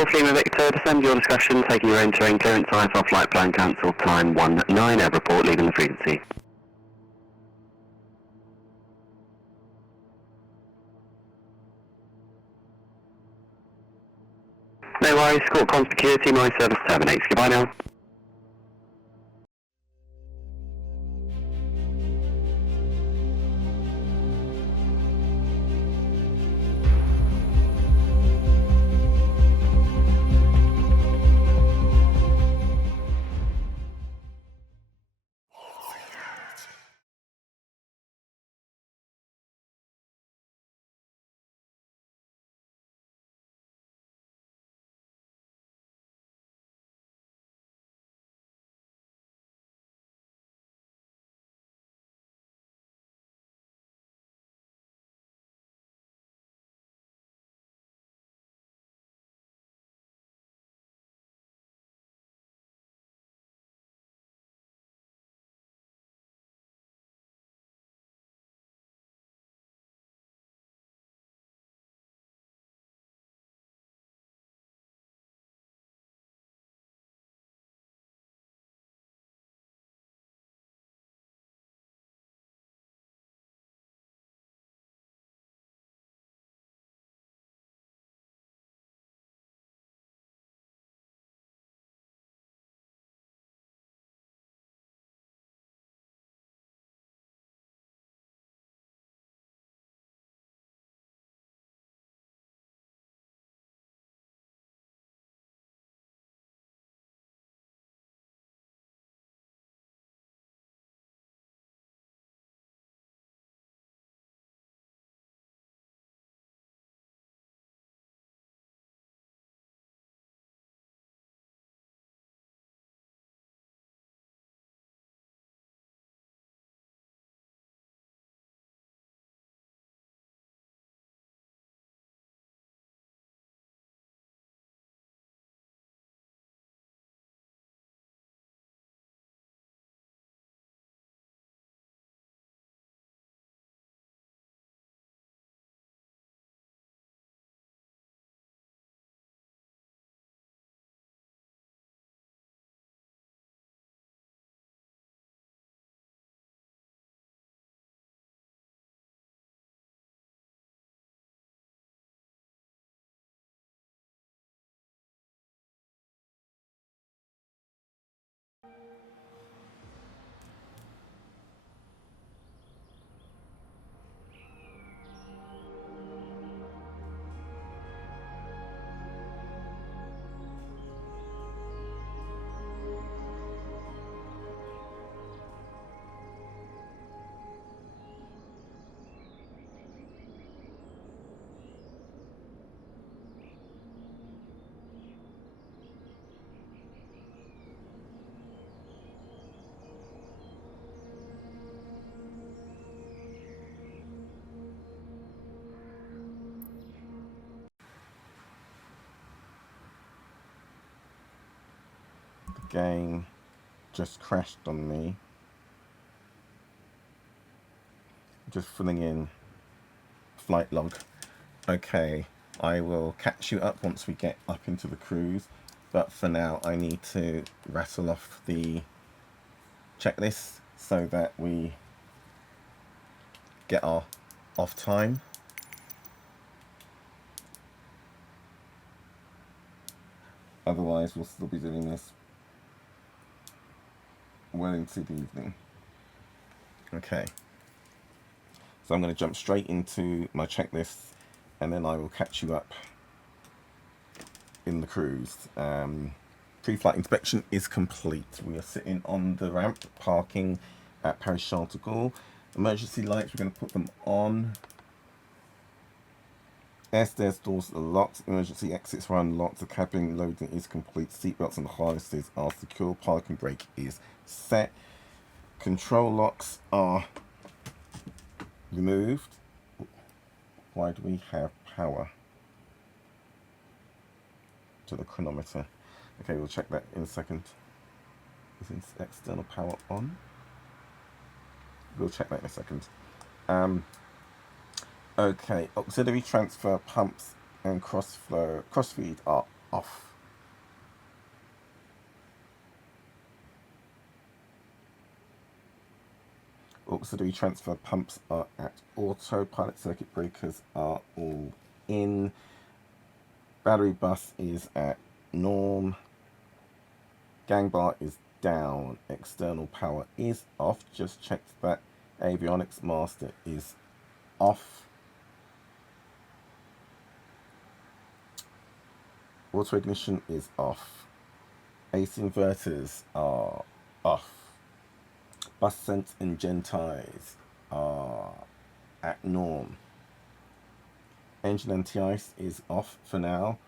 Golf Lima Victor, descend your discussion, taking your own terrain clearance, IFR flight plan cancelled, time 19, air report, leaving the frequency. No worries, Squawk Con Security, my service terminates. Goodbye now. Game just crashed on me. Just filling in flight log. Okay, I will catch you up once we get up into the cruise, but for now I need to rattle off the checklist so that we get our off time. Otherwise we'll still be doing this well into the evening. Okay, so I'm going to jump straight into my checklist and then I will catch you up in the cruise. Pre-flight inspection is complete. We are sitting on the ramp, parking at Paris Charles de Gaulle. Emergency lights, we're going to put them on. Air stairs doors are locked. Emergency exits are unlocked. The cabin loading is complete. Seatbelts and harnesses are secure. Parking brake is set. Control locks are removed. Why do we have power to the chronometer? Okay, we'll check that in a second. Is external power on? We'll check that in a second. Okay, auxiliary transfer pumps and crossfeed are off. Auxiliary transfer pumps are at auto. Pilot circuit breakers are all in. Battery bus is at norm. Gang bar is down. External power is off. Just checked that. Avionics master is off. Auto ignition is off. AC inverters are off. Bus sense and gen ties are at norm. Engine anti-ice is off for now.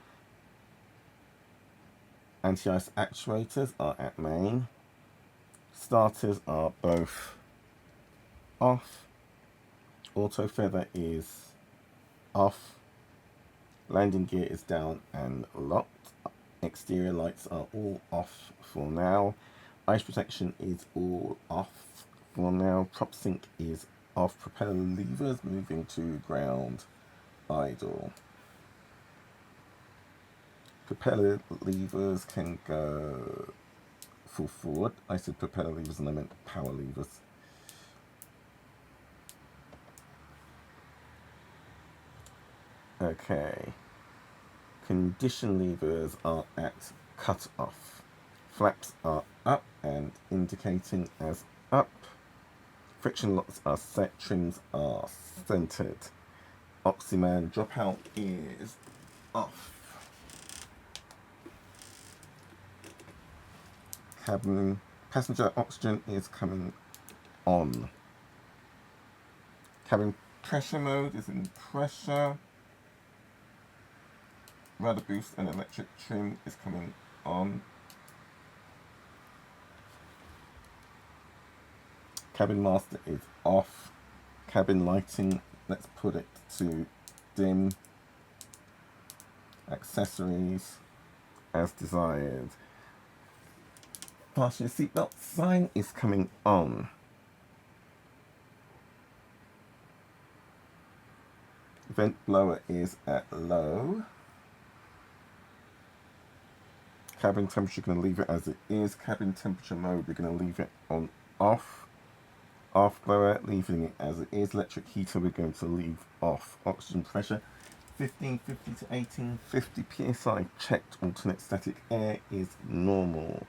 Anti-ice actuators are at main. Starters are both off. Auto feather is off. Landing gear is down and locked. Exterior lights are all off for now. Ice protection is all off for now. Prop sync is off. Propeller levers moving to ground idle. Propeller levers can go full forward. I said propeller levers and I meant power levers. Okay. Condition levers are at cut off. Flaps are up and indicating as up. Friction locks are set. Trims are centered. Oxyman dropout is off. Cabin passenger oxygen is coming on. Cabin pressure mode is in pressure. Rudder boost and electric trim is coming on. Cabin master is off. Cabin lighting, let's put it to dim. Accessories as desired. Fasten your seatbelt sign is coming on. Vent blower is at low. Cabin temperature, going to leave it as it is. Cabin temperature mode, we're going to leave it on off. Aft blower, leaving it as it is. Electric heater, we're going to leave off. Oxygen pressure, 1550 to 1850 psi. Checked. Alternate static air is normal.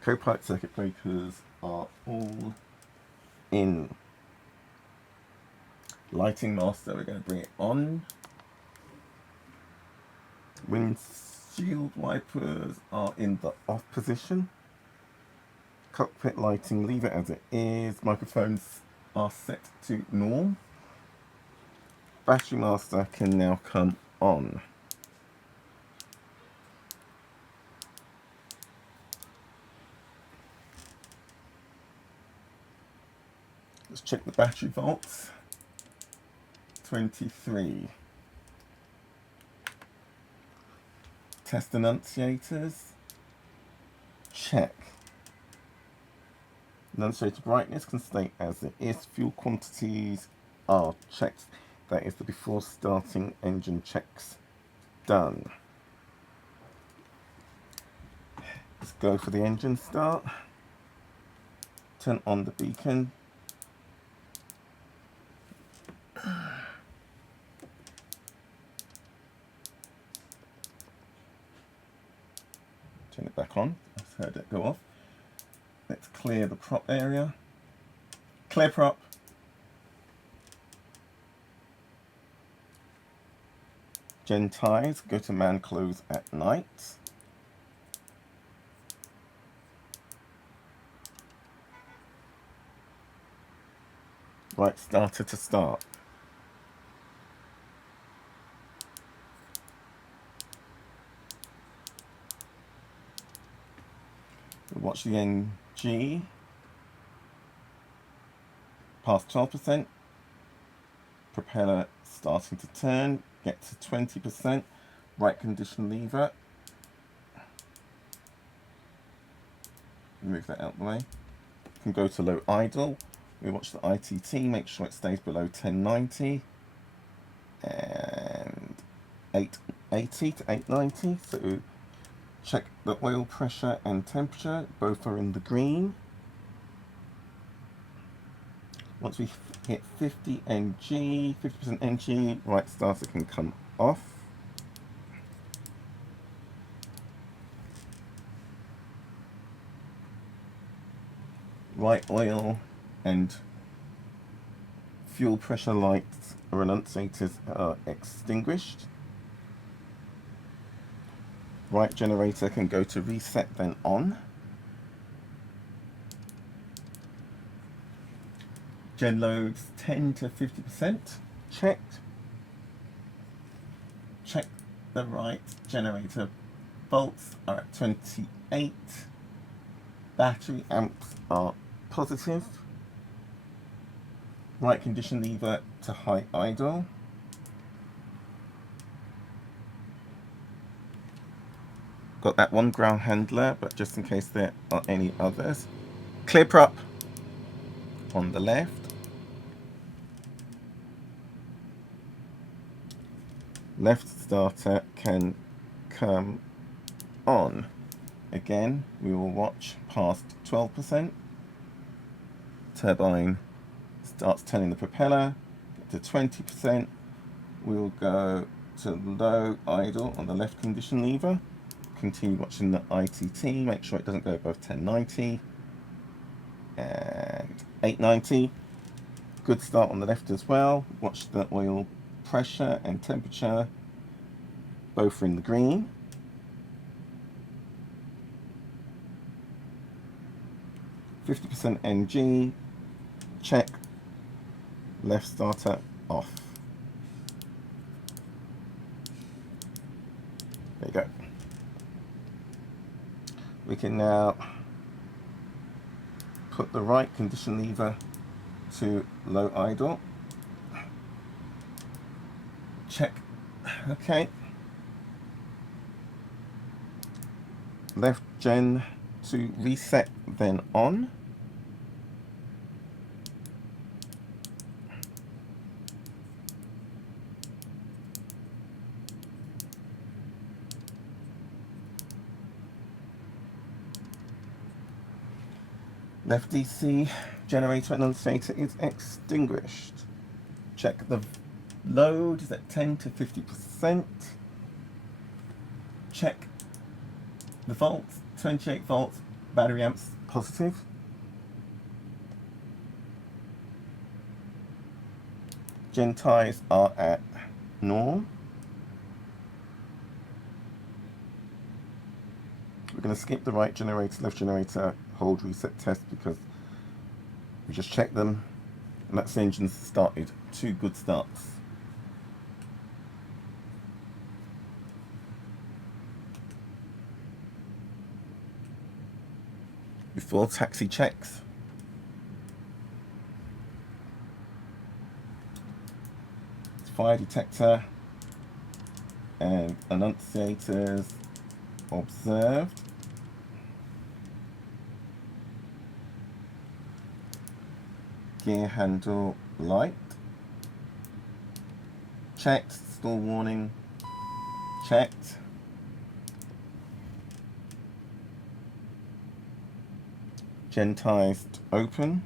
Co-pilot circuit breakers are all in. Lighting master, we're going to bring it on. Windshield wipers are in the off position. Cockpit lighting, leave it as it is. Microphones are set to norm. Battery master can now come on. Let's check the battery volts. 23. Test annunciators. Check. Annunciator brightness can stay as it is. Fuel quantities are checked. That is the before starting engine checks done. Let's go for the engine start. Turn on the beacon. Turn it back on. I've heard it go off. Let's clear the prop area. Clear prop. Gen ties, go to man close at night. Right starter to start. Watch the NG. Past 12%. Propeller starting to turn. Get to 20%. Right condition lever. Move that out of the way. Can go to low idle. We watch the ITT, make sure it stays below 1090 and 880 to 890. So Check the oil pressure and temperature, both are in the green. Once we hit 50 ng, 50% ng, right starter can come off. Right oil and fuel pressure lights or annunciators are extinguished. Right generator can go to reset, then on. Gen loads 10 to 50% checked. Check the right generator volts are at 28. Battery amps are positive. Right condition lever to high idle. Got that one ground handler, but just in case there are any others. Clear prop on the left. Left starter can come on. Again, we will watch past 12%. Turbine starts turning the propeller, get to 20%. We will go to low idle on the left condition lever. Continue watching the ITT, make sure it doesn't go above 1090 and 890. Good start on the left as well. Watch the oil pressure and temperature, both are in the green. %% ng, check, left starter off. There you go. We can now put the right condition lever to low idle. Check, okay. Left gen to reset, then on. Left DC generator annunciator is extinguished. Check the load is at 10 to 50%. Check the volts, 28 volts, battery amps positive. Gen ties are at norm. We're going to skip the right generator, left generator, hold reset test because we just checked them and that's the engine started. 2 good starts. Before taxi checks. Fire detector and annunciators observed. Gear handle light. Checked. Stall warning. Checked. Gen ties open.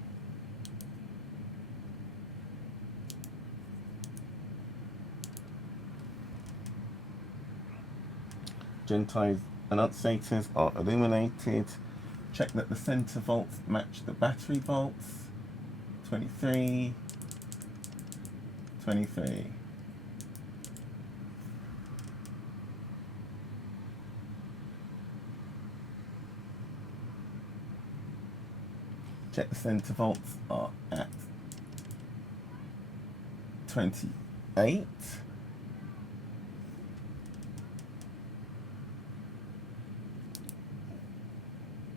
Gen ties annunciators are illuminated. Check that the center volts match the battery volts. 23, 23. Check the center volts are at 28.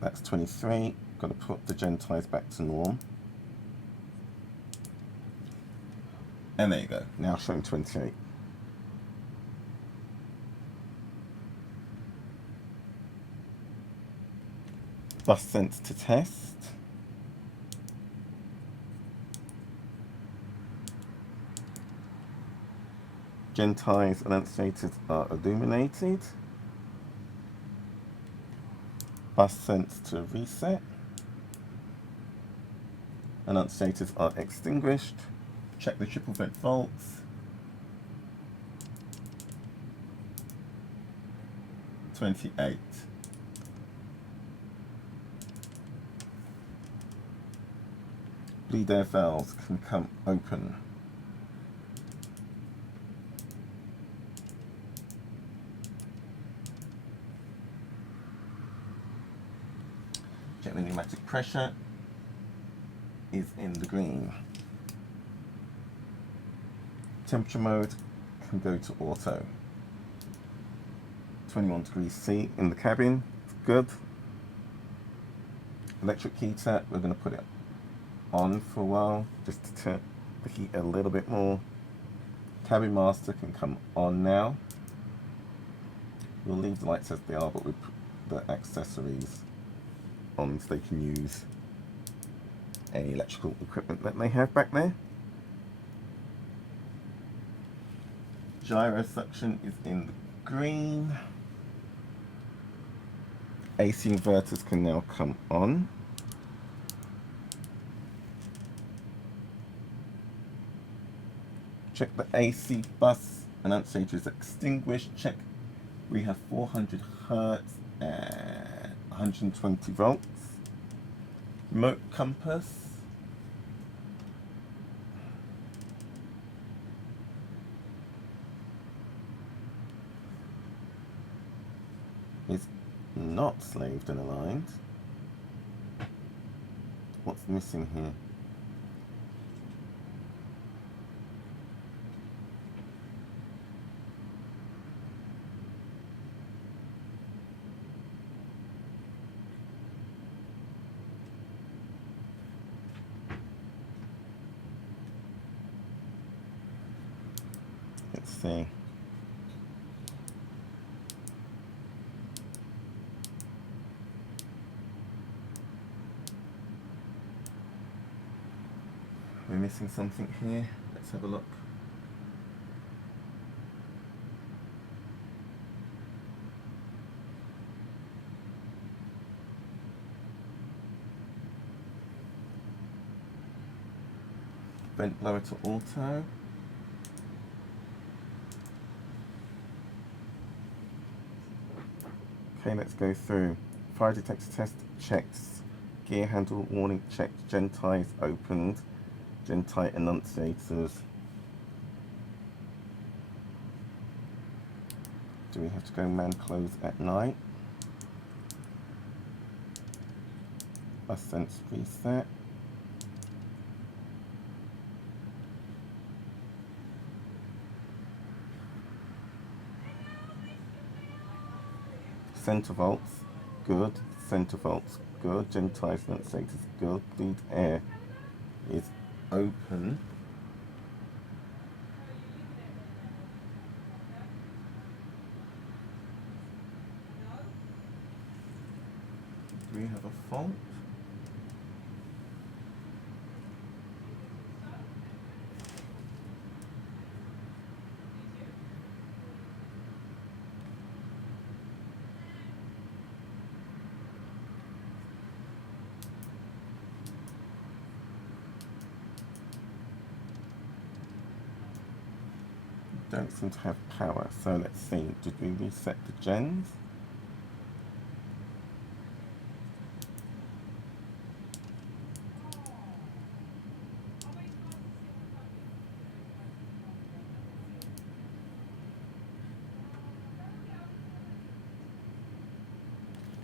That's 23. Got to put the gen ties back to norm. And there you go, now showing 28. Bus sense to test. Gen ties and annunciators are illuminated. bus sense to reset. Annunciators are extinguished. Check the triple vent volts. 28. Bleed air valves can come open. Check the pneumatic pressure is in the green. Temperature mode can go to auto. 21 degrees C in the cabin, it's good. Electric heater, we're going to put it on for a while just to turn the heat a little bit more. Cabin master can come on now. We'll leave the lights as they are, but we put the accessories on so they can use any electrical equipment that they have back there. Gyro suction is in the green. AC inverters can now come on. Check the AC bus annunciator is extinguished. Check we have 400 Hertz and 120 volts. Remote compass. Is not slaved and aligned. What's missing here? Let's see. We're missing something here. Let's have a look. Vent blower to auto. Okay, let's go through. Fire detector test checks. Gear handle warning checked. Gen ties opened. Gen tie annunciators. Do we have to go man close at night? Bus sense reset. Center volts, good. Center volts, good. Gen ties annunciators, good. Bleed air is open. Do we have a fault? Don't seem to have power, so let's see. Did we reset the gens?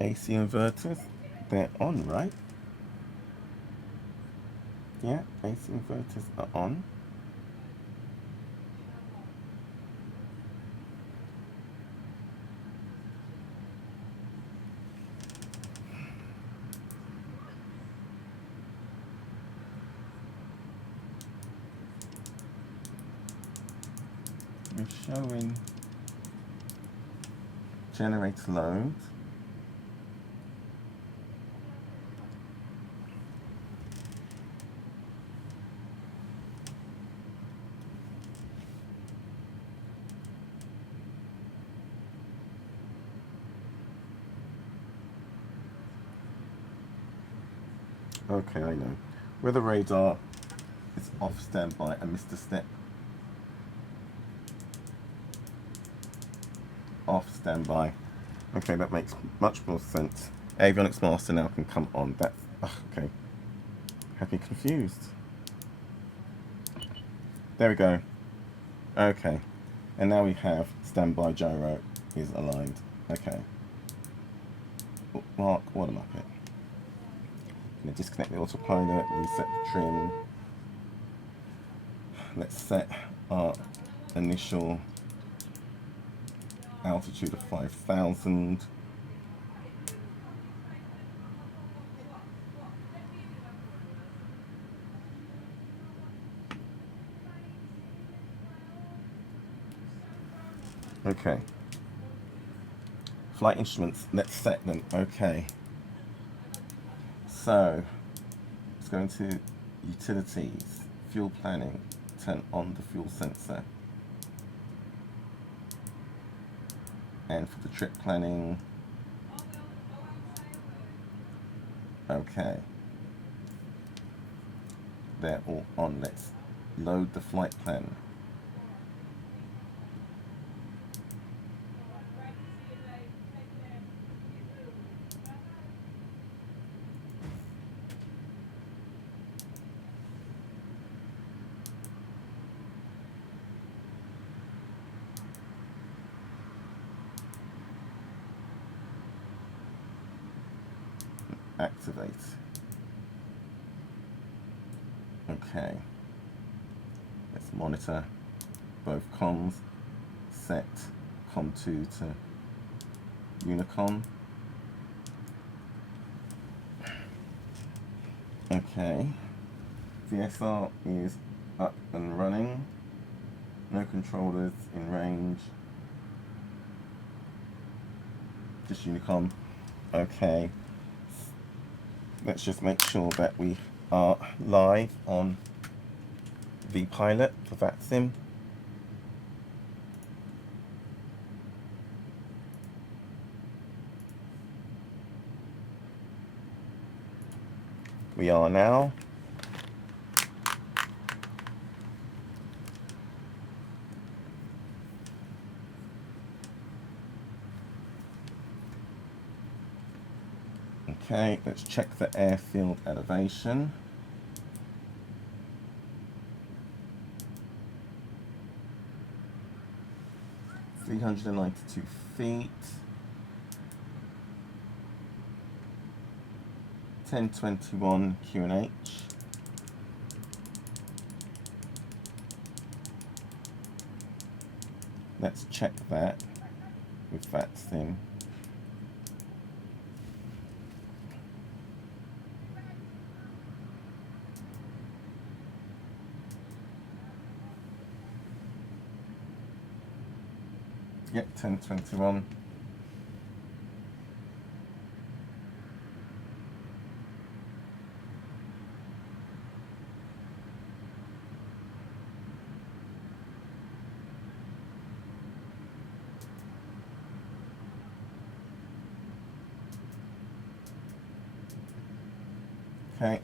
AC inverters, they're on, right? Yeah, AC inverters are on. We're showing generator load. Okay, I know. Weather radar is off standby. I missed a step. Off standby. Okay, that makes much more sense. Avionics master now can come on. That's okay. Have me confused. There we go. Okay, and now we have standby gyro is aligned. Okay. Mark, what am I at? I'm going to disconnect the autopilot, reset the trim. Let's set our initial altitude of 5,000. Okay. Flight instruments, let's set them. Okay. So, let's go into utilities, fuel planning, turn on the fuel sensor. And for the trip planning, okay. They're all on. Let's load the flight plan. Activate. Okay. Let's monitor both comms. Set COM2 to Unicom. Okay. VSR is up and running. No controllers in range. Just Unicom. Okay. Let's just make sure that we are live on VPilot for VATSIM. We are now. Okay, let's check the airfield elevation. (392 feet). 1021 QNH. Let's check that with VATSIM. Yep, 1021. Okay.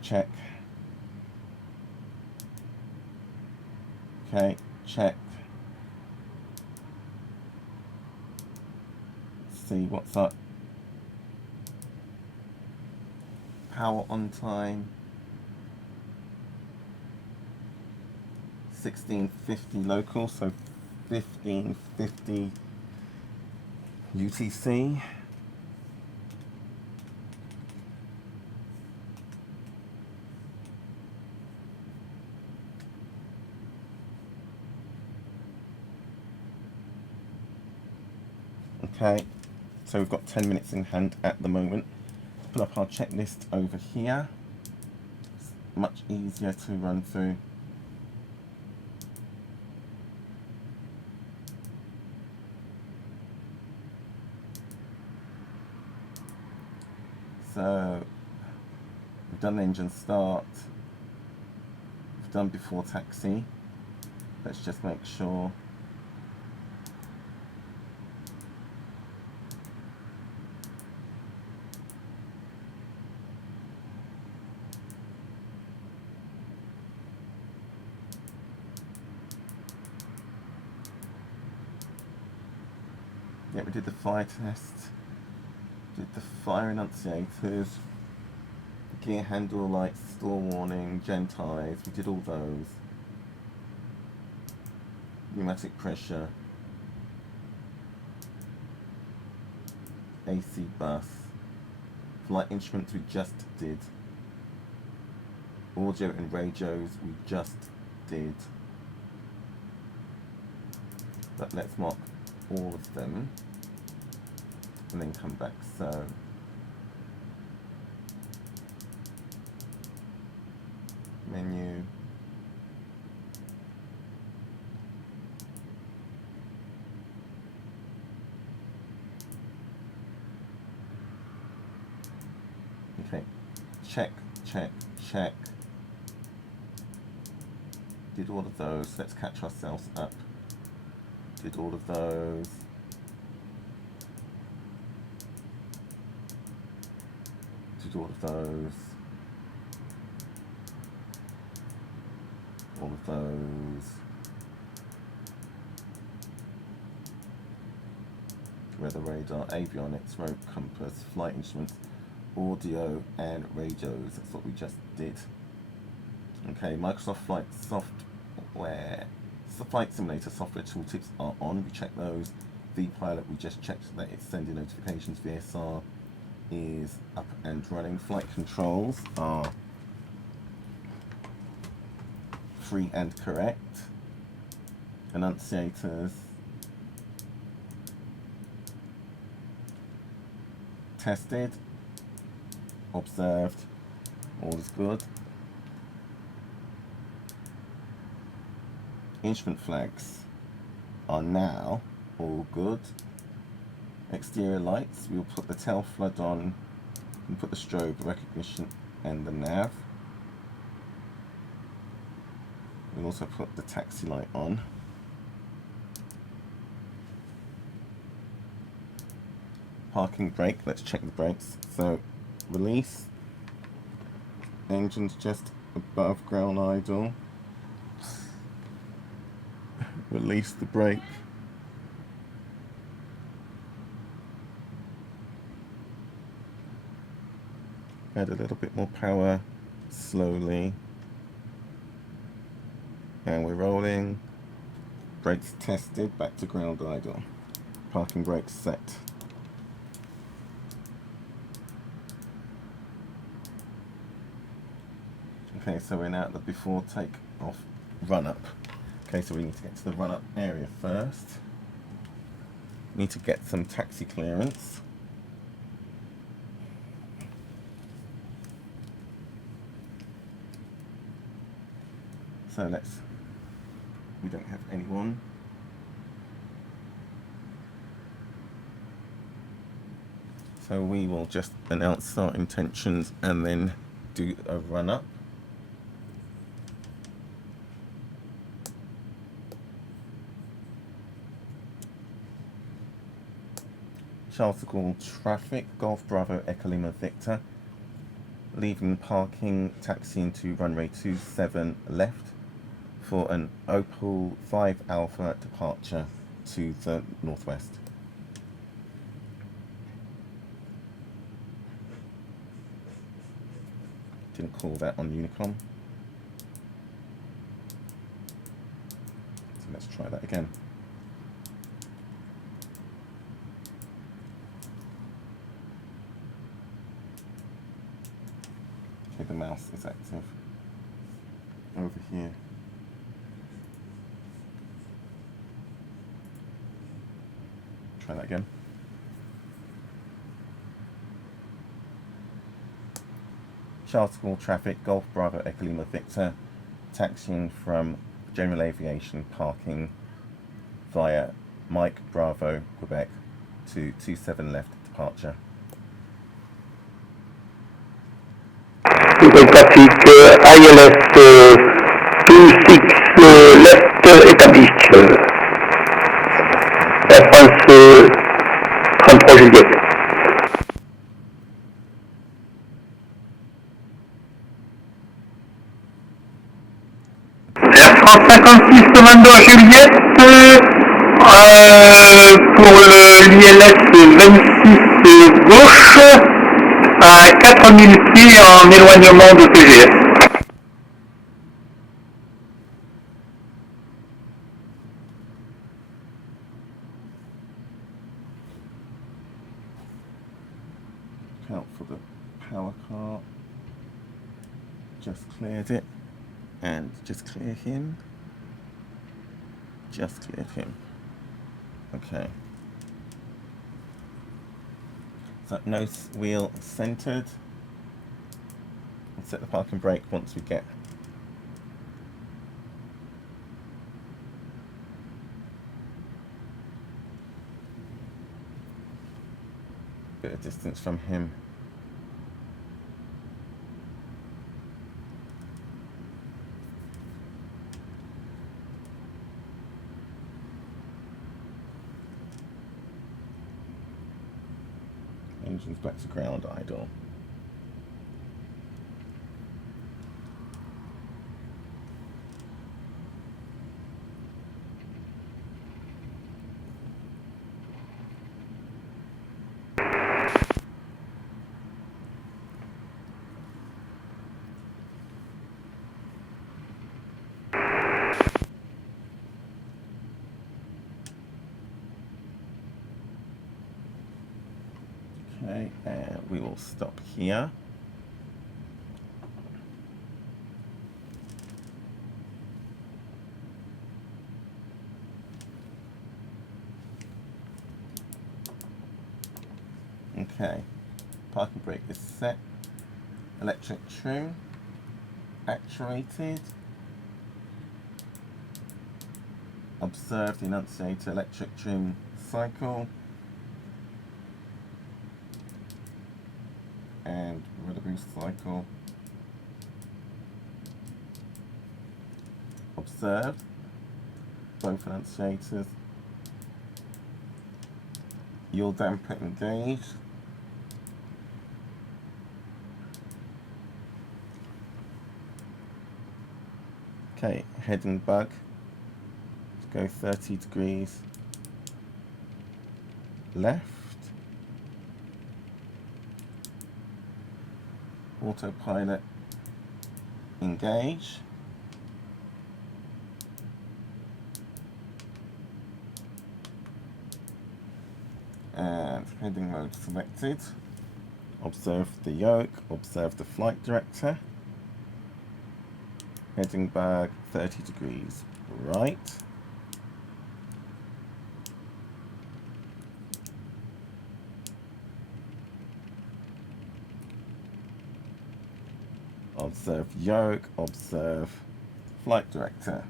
Check. Okay, check. See what's up. Power on time. 1650 local, so 1550 UTC. Okay, so we've got 10 minutes in hand at the moment. Pull up our checklist over here. It's much easier to run through. So, we've done engine start. We've done before taxi. Let's just make sure. Yeah, we did the fire test, did the fire enunciators, gear handle lights, store warning, gen ties, we did all those. Pneumatic pressure, AC bus, flight instruments we just did, audio and radios we just did. But let's mark all of them and then come back. So menu, okay, check, check, check. Did all of those. Let's catch ourselves up. Did all of those. Did all of those. All of those. Weather radar, avionics, rope compass, flight instruments, audio and radios. That's what we just did. Okay, Microsoft Flight Software. The Flight Simulator software tooltips are on. We checked those. vPilot, we just checked that it's sending notifications. VSR is up and running. Flight controls are free and correct. Enunciators tested, observed, all is good. Instrument flags are now all good. Exterior lights, we'll put the tail flood on and put the strobe recognition and the nav. We'll also put the taxi light on. Parking brake, let's check the brakes. So release, engine's just above ground idle. Release the brake. Add a little bit more power slowly. And we're rolling. Brakes tested, back to ground idle. Parking brakes set. Okay, so we're now at the before take off run up. Okay, so we need to get to the run-up area first. Need to get some taxi clearance. So we don't have anyone. So we will just announce our intentions and then do a run-up. Charles de Gaulle traffic, Golf Bravo Echo Lima Victor, leaving parking, taxiing to runway 27 left for an Opel 5 Alpha departure to the northwest. Didn't call that on Unicom. So let's try that again. Okay, the mouse is active over here. Try that again. Charles de Gaulle traffic, Golf Bravo Echo Lima Victor, taxiing from General Aviation parking via Mike Bravo Quebec to 27 left departure. Traffic ILS 26 left établished. Air France 33 Juillet. Air France 56 22 Juliette pour ILS 26 gauche à 4000 pieds en éloignement de PGS. Out for the power car. Just cleared it. And just clear him. Just cleared him. Okay. So nose wheel centered. We'll set the parking brake once we get a bit of distance from him. Engine's back to ground idle. Okay, and we will stop here. Okay, parking brake is set. Electric trim actuated. Observe the enunciator electric trim cycle. And rudder boost cycle. Observe both enunciators. Yaw damper engaged. Okay, heading bug. Go 30 degrees left. Autopilot engage. And heading mode selected. Observe the yoke, observe the flight director. Heading bag 30 degrees right. Observe yoke, observe flight director,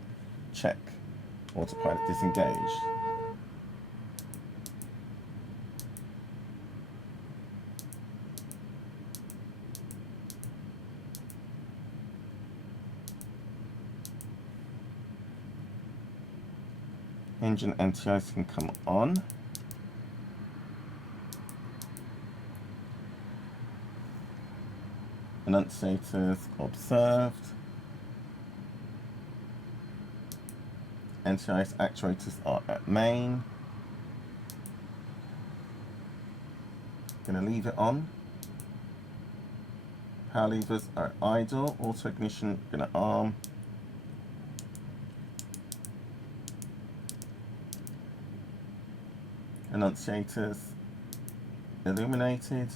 check, autopilot disengage. Engine anti-ice can come on. Enunciators observed. Anti-ice actuators are at main. Gonna leave it on. Power levers are at idle. Auto ignition gonna arm. Enunciators illuminated.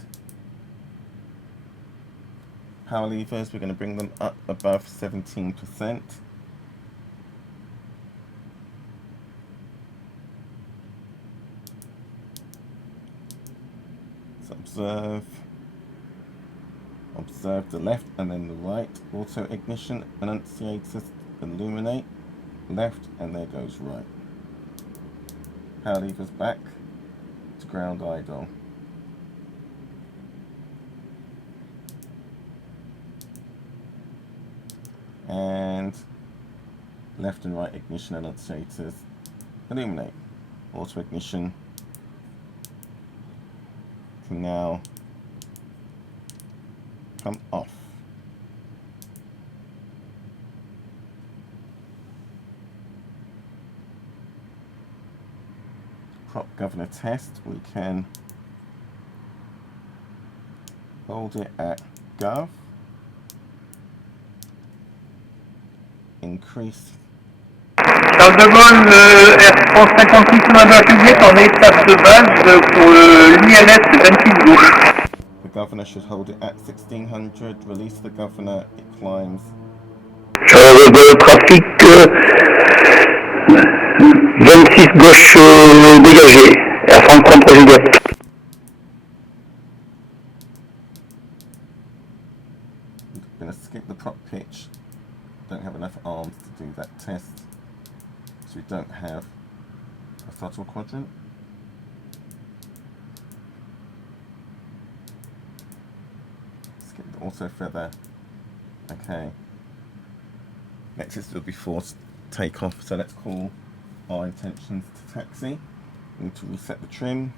Power levers, we're going to bring them up above 17%. So observe the left and then the right. Auto ignition, enunciators illuminate. Left and there goes right. Power levers back to ground idle. And left and right ignition enunciators illuminate. Auto ignition can now come off. prop governor test, we can hold it at Gov, increase. Charles de Gaulle, Air France 56 November Juliet en étape de base pour l'ILS 26 gauche. The governor should hold it at 1600, release the governor, it climbs. Charles de Gaulle, trafic 26 gauche dégagé, Air France 33 Juliet. I'm going to skip the prop pitch, don't have enough arms to do that test, so we don't have a throttle quadrant. Skip the auto feather. Okay. Next is will be forced takeoff, so let's call our intentions to taxi. We need to reset the trim.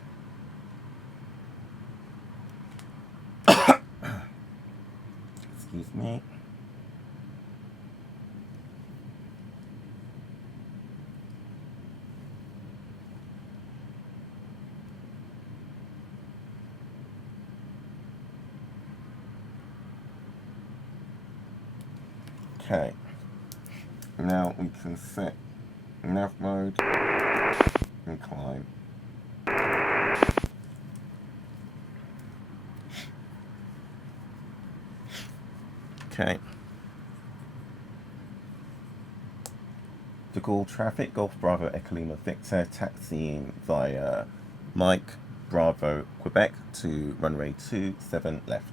Excuse me. Okay, now we can set nav mode and climb. Okay. De Gaulle traffic, Golf Bravo Echo Lima Victor, taxiing via Mike Bravo Quebec to runway 27 left.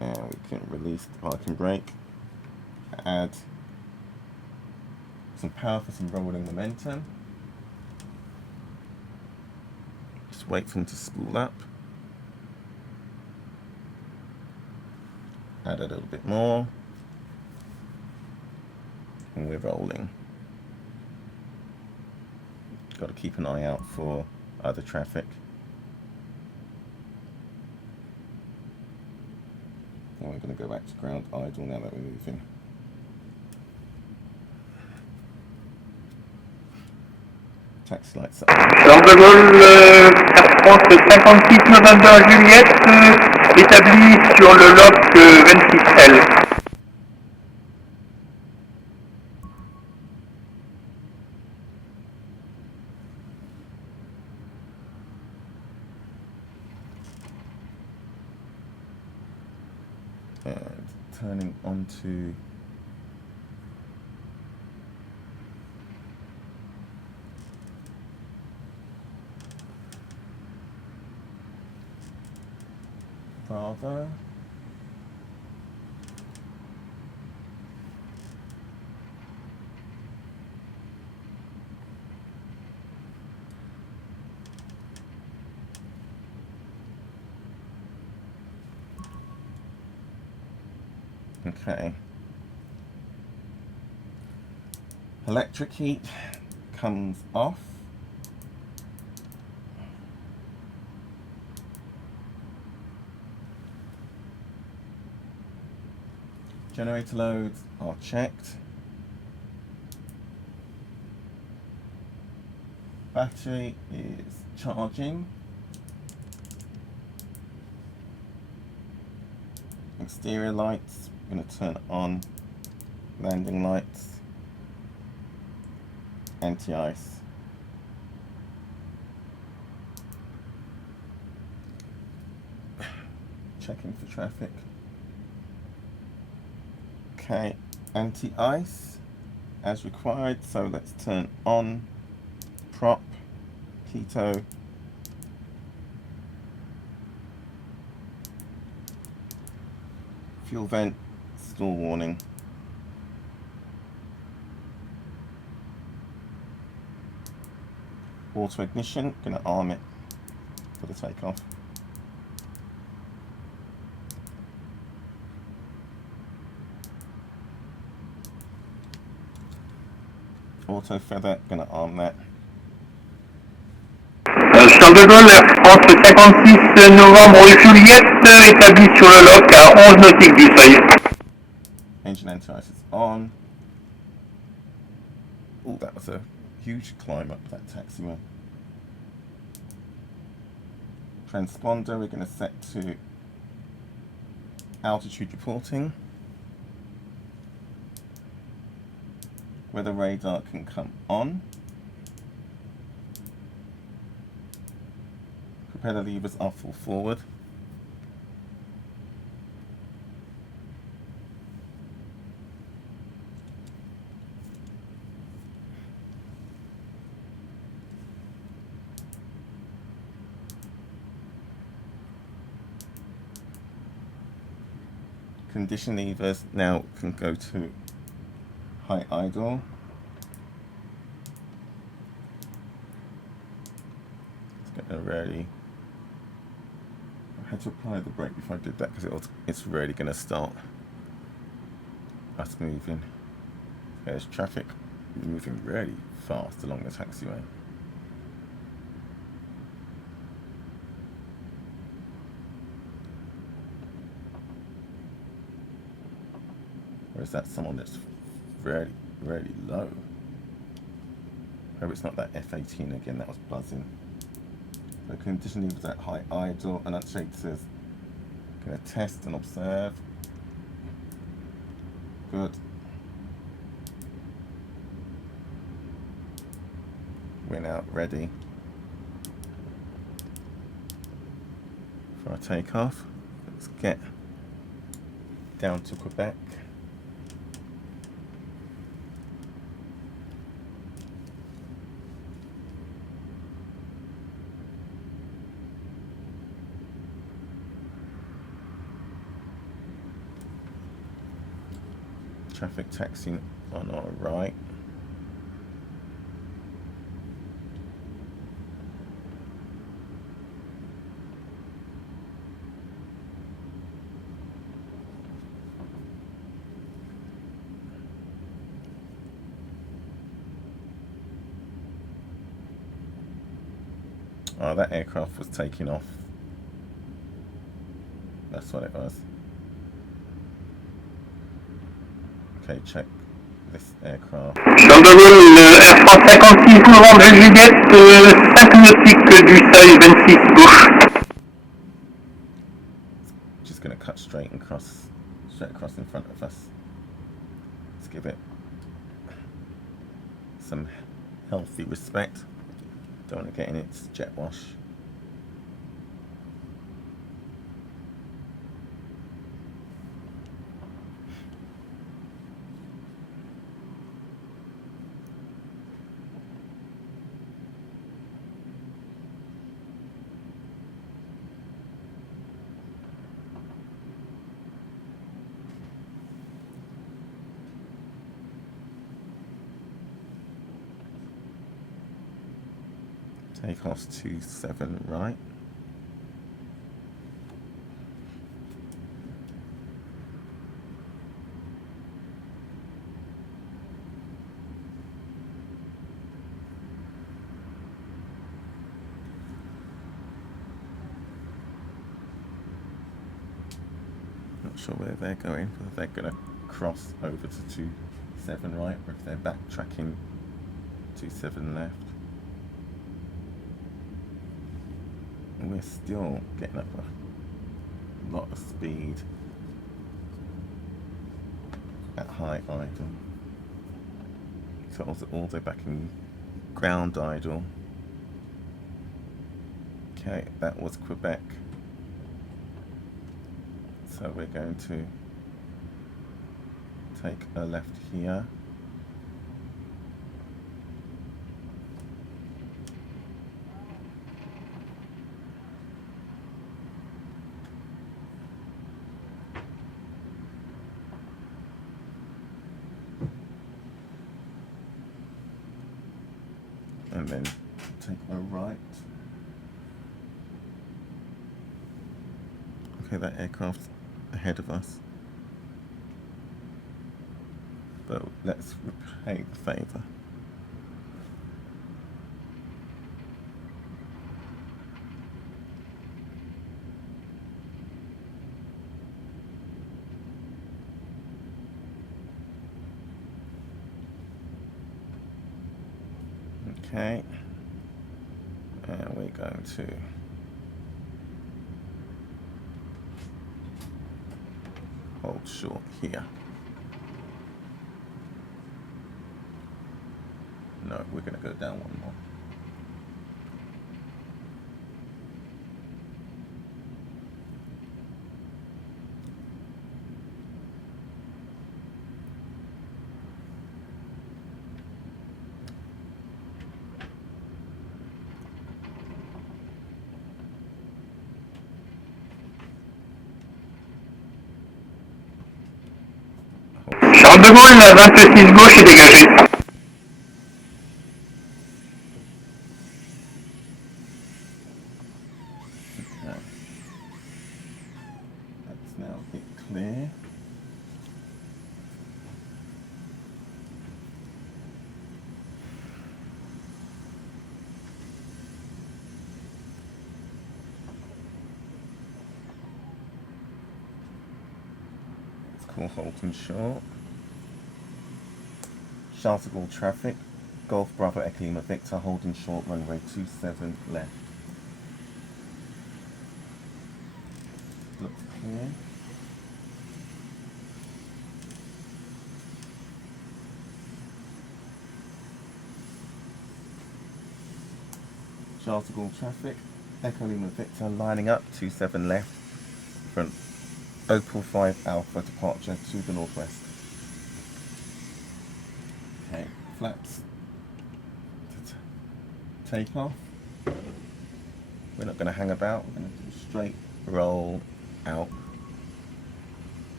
And we can release the parking brake, add some power for some rolling momentum. Just wait for them to spool up. Add a little bit more. And we're rolling. Got to keep an eye out for other traffic. And we're going to go back to ground idle now that we're moving. Taxi lights up. Charles de Gaulle, Air France 56 November Juliet, établi sur le lock 26L. And turning onto Bravo. Okay. Electric heat comes off. Generator loads are checked. Battery is charging. Exterior lights, I'm going to turn on. Landing lights. Anti-ice. Checking for traffic. Okay, anti-ice as required, so let's turn on prop, keto, fuel vent, stall warning. Auto ignition, gonna arm it for the takeoff. Auto feather, gonna arm that. Charles de Gaulle, Air France 56 Novembre Juliet, établi sur le lock à 11 nautiques du seuil. Engine anti-ice is on. Oh, that was a huge climb up that taxiway. Transponder we're going to set to altitude reporting, where the radar can come on. Propeller levers are full forward. Condition levers now can go to high idle. It's going to really, I had to apply the brake before I did that because it's really going to start us moving. There's traffic moving really fast along the taxiway. Or is that someone that's really, really low? Hope it's not that F-18 again, that was buzzing. So condition levers at high idle, and that shade says, going to test and observe. Good. We're now ready for our takeoff. Let's get down to Quebec. Traffic taxiing on our right. Oh, that aircraft was taking off. That's what it was. Okay, check this aircraft. Addressable, Air France 56 novembre Juliette, 5 nautique du seuil 26 gauche. Just going to cut straight across in front of us. Let's give it some healthy respect. Don't want to get in its jet wash. Takeoff's 27 right. Not sure where they're going, whether they're going to cross over to 27 right or if they're backtracking 27 left. We're still getting up a lot of speed at high idle. So all the way back in ground idle. Okay, that was Quebec. So we're going to take a left here. And then take a right. Okay, that aircraft's ahead of us. But let's repay the favour. Okay, and we're going to hold short here. No, we're going to go down one more. Charles de Gaulle, 26 gauche est dégagé. Okay. That's now a bit clear. Let's call Holton short. Charles de Gaulle traffic, Golf Bravo Echo Lima Victor, holding short, runway 27 left. Looks clear. Charles de Gaulle traffic, Echo Lima Victor, lining up, 27 left, front Opal 5 Alpha departure to the northwest. Okay, flaps to take off. We're not going to hang about, we're going to do a straight roll out.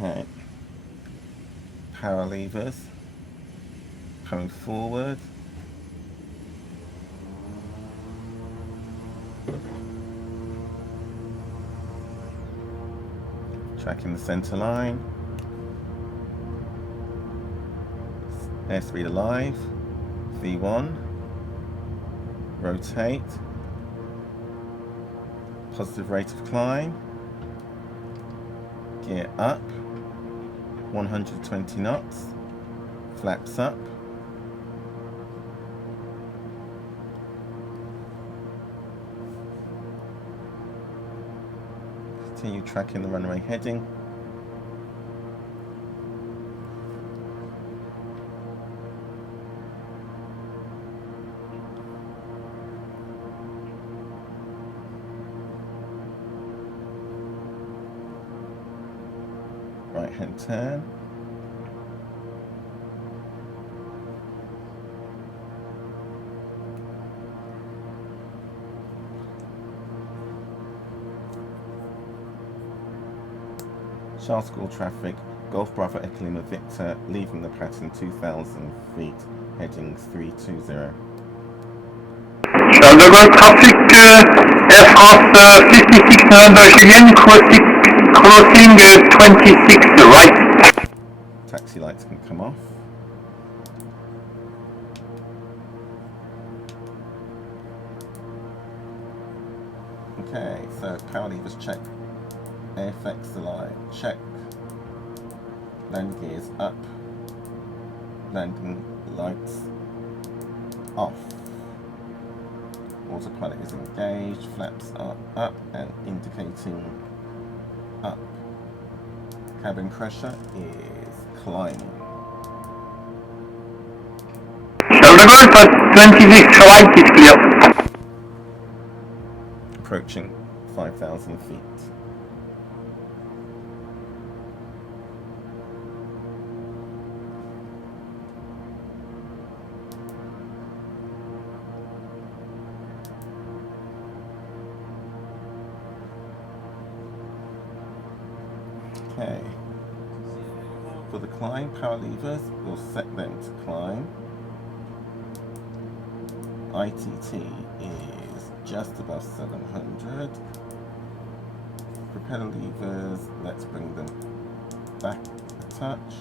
Okay, power levers, coming forward. Tracking the centre line. Airspeed alive. V1. Rotate. Positive rate of climb. Gear up. 120 knots. Flaps up. Continue tracking the runway heading. Right hand turn. Charles de Gaulle traffic, Golf Bravo Echo Lima Victor, leaving the pattern 2,000 feet, heading 320. Charles de Gaulle traffic, Air France 56 November Julienne, crossing 26 right. Taxi lights can come off. Okay, so power levers check. Air effects alive, check. Landing gears up. Landing lights off. Autopilot is engaged, flaps are up and indicating up. Cabin pressure is climbing. Charles de Gaulle for 26 right is clear. Approaching 5,000 feet. Okay, for the climb, power levers, we'll set them to climb. ITT is just above 700. Propeller levers, let's bring them back a touch.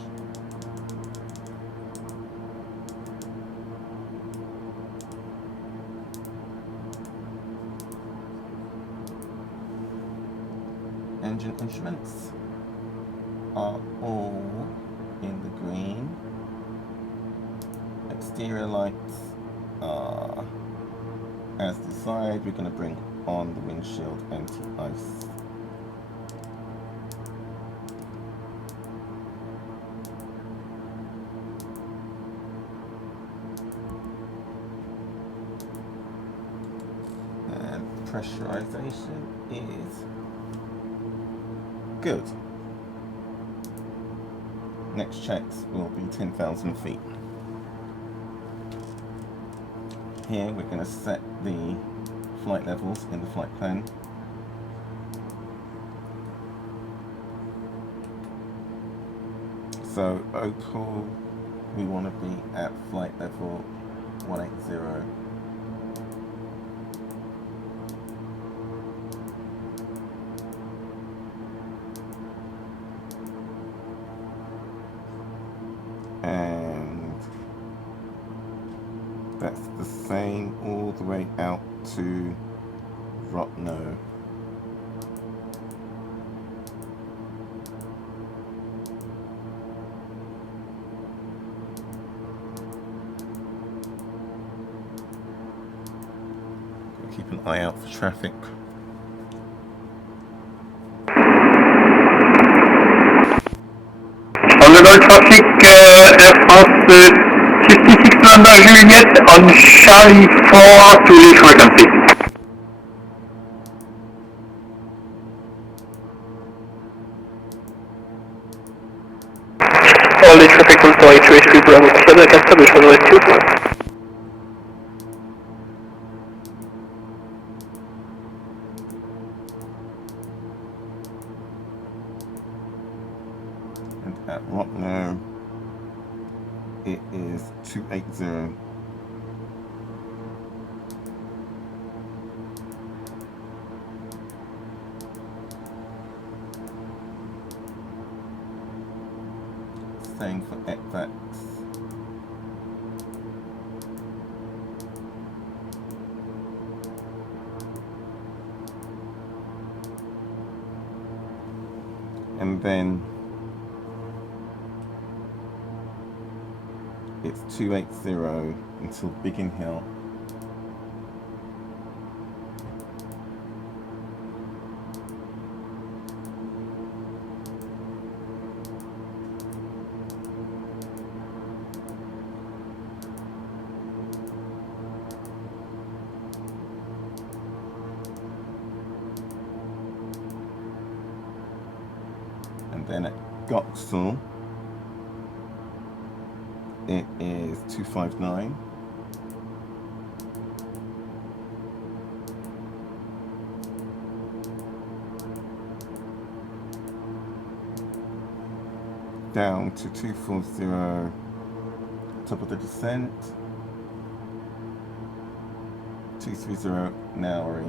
Engine instruments are all in the green. exterior lights are as desired. We're going to bring on the windshield anti-ice. And pressurization is good. Next checks will be 10,000 feet. Here we're going to set the flight levels in the flight plan. So Opal, we want to be at flight level 180. And that's the same all the way out to Rotno. Keep an eye out for traffic. On the road traffic, Air France 56 November Juliet on Charlie 4 to lead frequency. All the traffic on 483 Bravo 7, establish runway 24. And at Rotno, it is 280. Same for EGBO I. And then it's 280 until Biggin Hill. And then at Goxel, it is 259. Down to 240, top of the descent. 230 Nowry.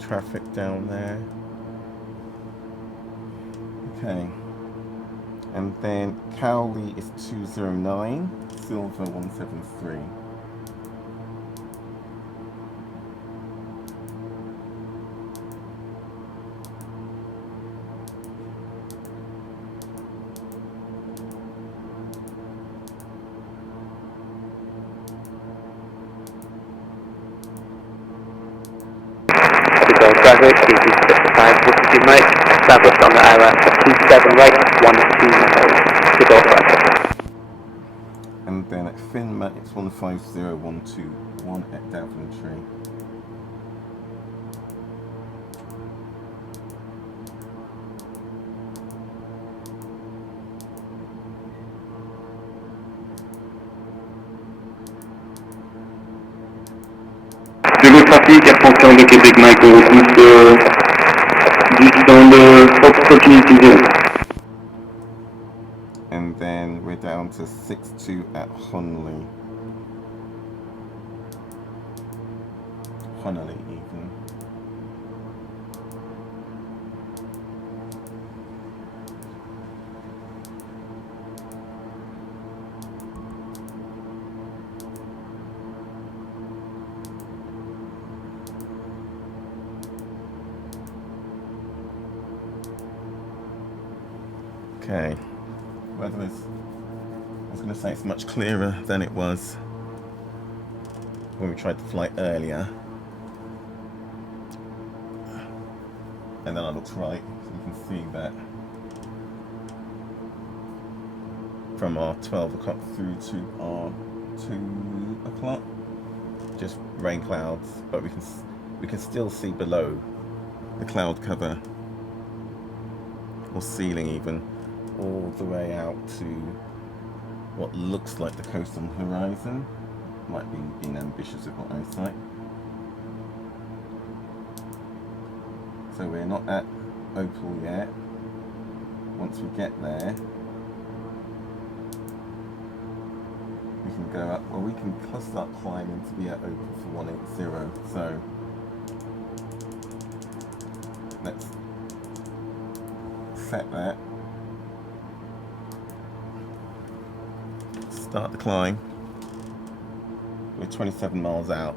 Traffic down there. Okay. And then Cowley is 209, Silver 173. Traffic is specified positive rate, established on the IRAP 27 rate, 120, to go traffic. And then at Finma it's 150121 at Daventry. Le trafic, Air France de Québec, Mike, dans le Overclocking zone. And then we're down to 62 at Honolulu. Honolulu even. Okay, weather is, I was going to say it's much clearer than it was when we tried to fly earlier. And then I looked right, so you can see that from our 12 o'clock through to our 2 o'clock, just rain clouds, but we can still see below the cloud cover, or ceiling even, all the way out to what looks like the coastal horizon. Might be being ambitious with my eyesight. So we're not at Opal yet. Once we get there, we can go up, well, we can start climbing to be at Opal for 180. So let's set that. Start the climb. We're 27 miles out.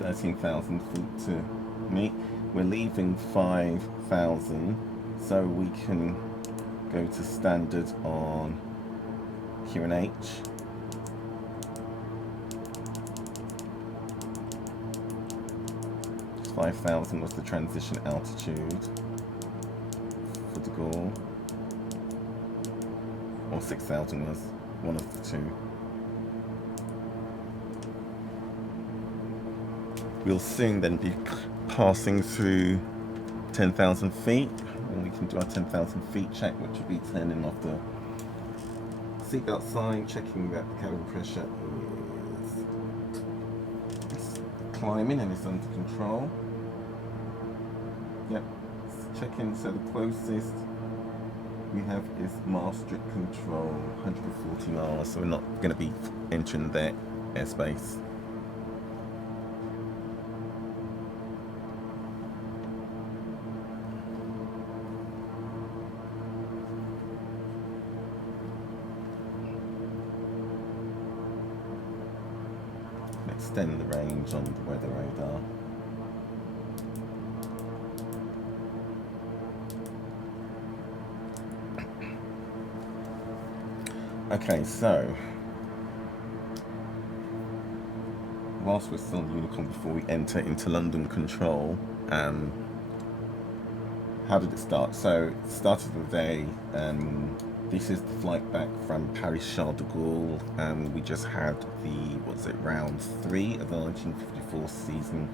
13,000 feet to meet. We're leaving 5,000, so we can go to standard on QNH. 5,000 was the transition altitude for De Gaulle, or 6,000 was one of the two. We'll soon then be passing through 10,000 feet, and we can do our 10,000 feet check, which will be turning off the seatbelt sign, checking that the cabin pressure is climbing and is under control. Yep, checking, so the closest we have is Maastricht control, 140 miles, so we're not going to be entering their airspace. Extend the range on the weather radar. Okay, so whilst we're still on Unicorn before we enter into London control, how did it start? So it started the day, this is the flight back from Paris Charles de Gaulle, and we just had the, round 3 of the 1954 season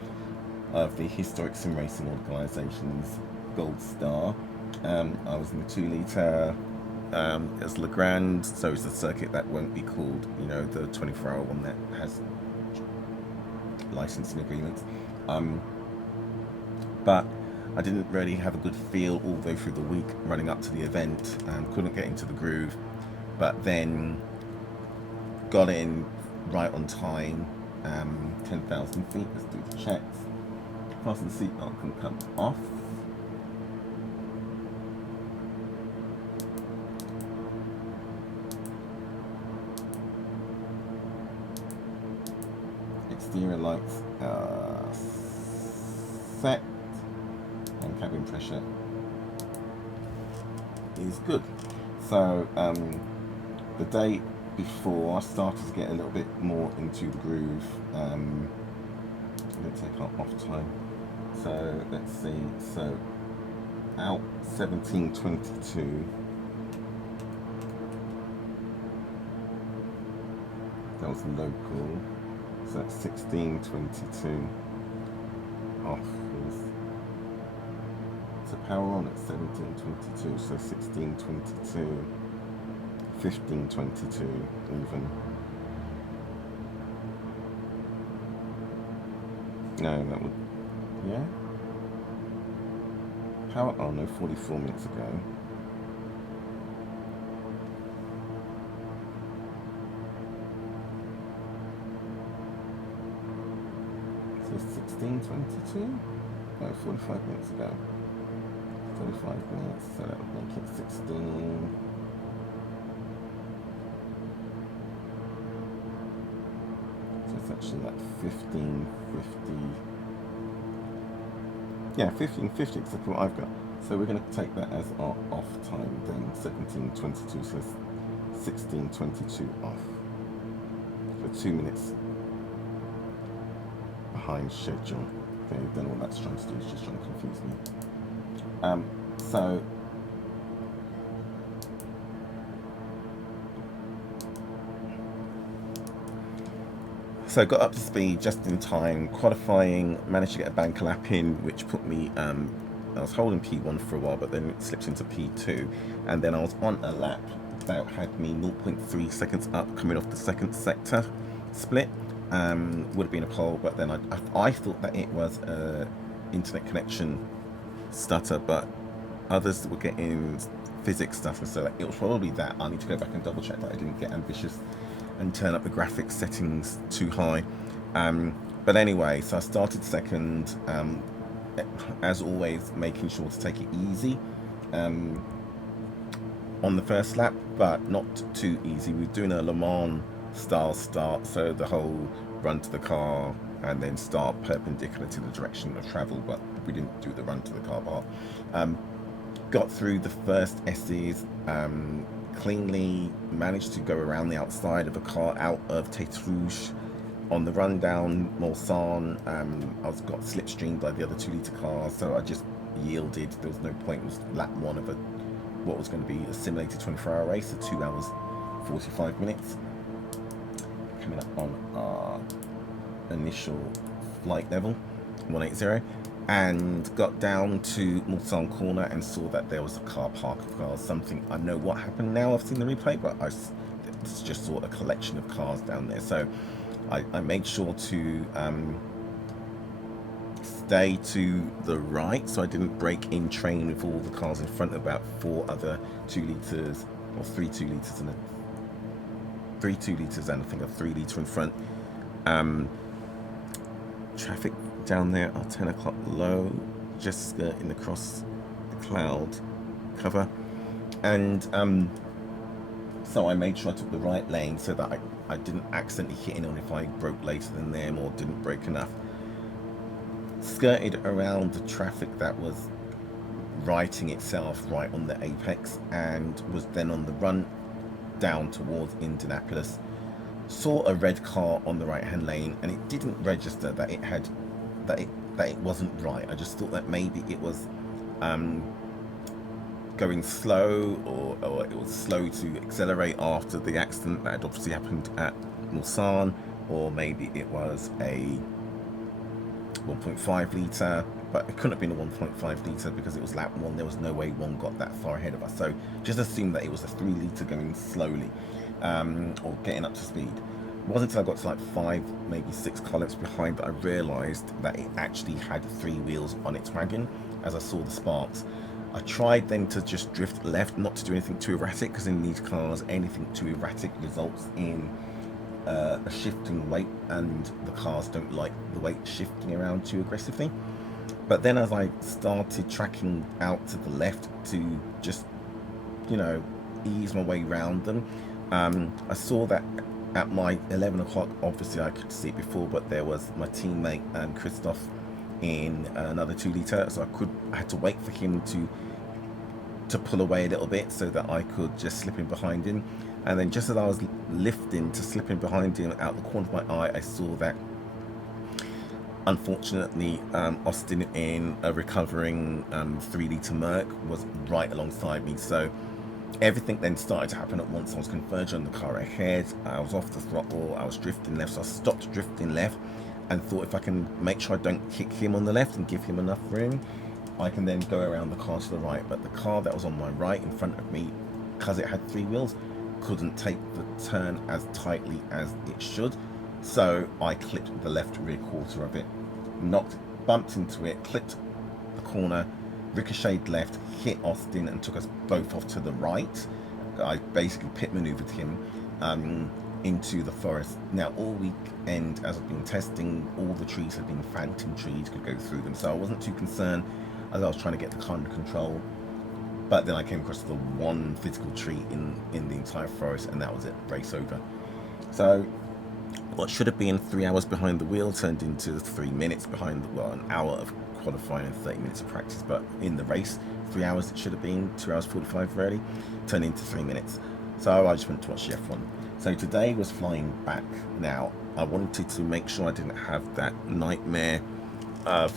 of the Historic Sim Racing Organisation's Gold Star. I was in the 2 litre, it's Le Grand, so it's a circuit that won't be called, the 24-hour one that has licensing agreements. But I didn't really have a good feel all the way through the week running up to the event, and couldn't get into the groove, but then got in right on time. 10,000 feet, let's do the checks. Fasten seatbelt can come off. Exterior lights are set, and cabin pressure is good. So the day before, I started to get a little bit more into the groove. I'm going to take our off time. So let's see. So out 17:22. That was local. So that's 16:22. Off is, so power on at 17:22. So 16:22. 15:22 even. No, that would, yeah. Power, oh no, 44 minutes ago. So 16:22? No, 45 minutes ago. 45 minutes, so that would make it 16. Actually, like 15:50. Yeah, 15:50, exactly what I've got. So we're going to take that as our off time then, 17:22, so 16:22 off. So 2 minutes behind schedule. Okay, then all that's trying to do is just trying to confuse me. So got up to speed just in time, qualifying, managed to get a bank lap in, which put me, I was holding P1 for a while, but then it slipped into P2, and then I was on a lap that had me 0.3 seconds up coming off the second sector split. Would have been a pole, but then I thought that it was a internet connection stutter, but others were getting physics stuff, and so it was probably that. I need to go back and double check that I didn't get ambitious and turn up the graphics settings too high. But anyway, so I started second, as always, making sure to take it easy on the first lap, but not too easy. We were doing a Le Mans style start, so the whole run to the car and then start perpendicular to the direction of travel, but we didn't do the run to the car part. Got through the first S's cleanly, managed to go around the outside of the car out of Tête Rouge. On the run down Mulsanne, I got slipstreamed by the other 2-litre cars, so I just yielded. There was no point. It was lap one of what was going to be a simulated 24-hour race, so 2 hours 45 minutes. Coming up on our initial flight level, 180, and got down to Mulsanne corner and saw that there was a car park of cars. Something, I know what happened now, I've seen the replay, but I just saw a collection of cars down there. So I made sure to stay to the right, so I didn't break in train with all the cars in front of about 4 other 2 litres, or 3 2 litres and 3 2 litres and I think a 3 litre in front. Traffic down there are 10 o'clock low, just skirting across the cloud cover, and so I made sure I took the right lane so that I didn't accidentally hit anyone if I broke later than them or didn't break enough. Skirted around the traffic that was righting itself right on the apex, and was then on the run down towards Indianapolis. Saw a red car on the right hand lane, and it didn't register that it had that it wasn't right. I just thought that maybe it was going slow, or it was slow to accelerate after the accident that had obviously happened at Mulsanne, or maybe it was a 1.5 litre, but it couldn't have been a 1.5 litre because it was lap 1. There was no way one got that far ahead of us, so just assumed that it was a 3 litre going slowly, or getting up to speed. It wasn't until I got to like 5, maybe 6 car lengths behind that I realised that it actually had 3 wheels on its wagon, as I saw the sparks. I tried then to just drift left, not to do anything too erratic, because in these cars anything too erratic results in a shifting weight, and the cars don't like the weight shifting around too aggressively. But then as I started tracking out to the left to just, you know, ease my way around them, I saw that at my 11 o'clock, obviously I could see it before, but there was my teammate Christoph in another 2 litre, so I had to wait for him to pull away a little bit so that I could just slip in behind him. And then just as I was lifting to slip in behind him, out the corner of my eye I saw that unfortunately Austin, in a recovering 3 litre Merc, was right alongside me. So everything then started to happen at once. I was converging on the car ahead, I was off the throttle, I was drifting left, so I stopped drifting left and thought if I can make sure I don't kick him on the left and give him enough room, I can then go around the car to the right. But the car that was on my right in front of me, because it had 3 wheels, couldn't take the turn as tightly as it should, so I clipped the left rear quarter of it, bumped into it, clipped the corner, ricocheted left, hit Austin and took us both off to the right. I basically pit maneuvered him into the forest. Now all weekend as I've been testing, all the trees had been phantom trees, could go through them, so I wasn't too concerned as I was trying to get the car under control. But then I came across the one physical tree in the entire forest, and that was it, race over. So what should have been 3 hours behind the wheel turned into 3 minutes behind the wheel, an hour of qualifying and 30 minutes of practice. But in the race, 3 hours it should have been, 2 hours 45 really, turned into 3 minutes. So I just went to watch the F1. So today was flying back. Now, I wanted to make sure I didn't have that nightmare of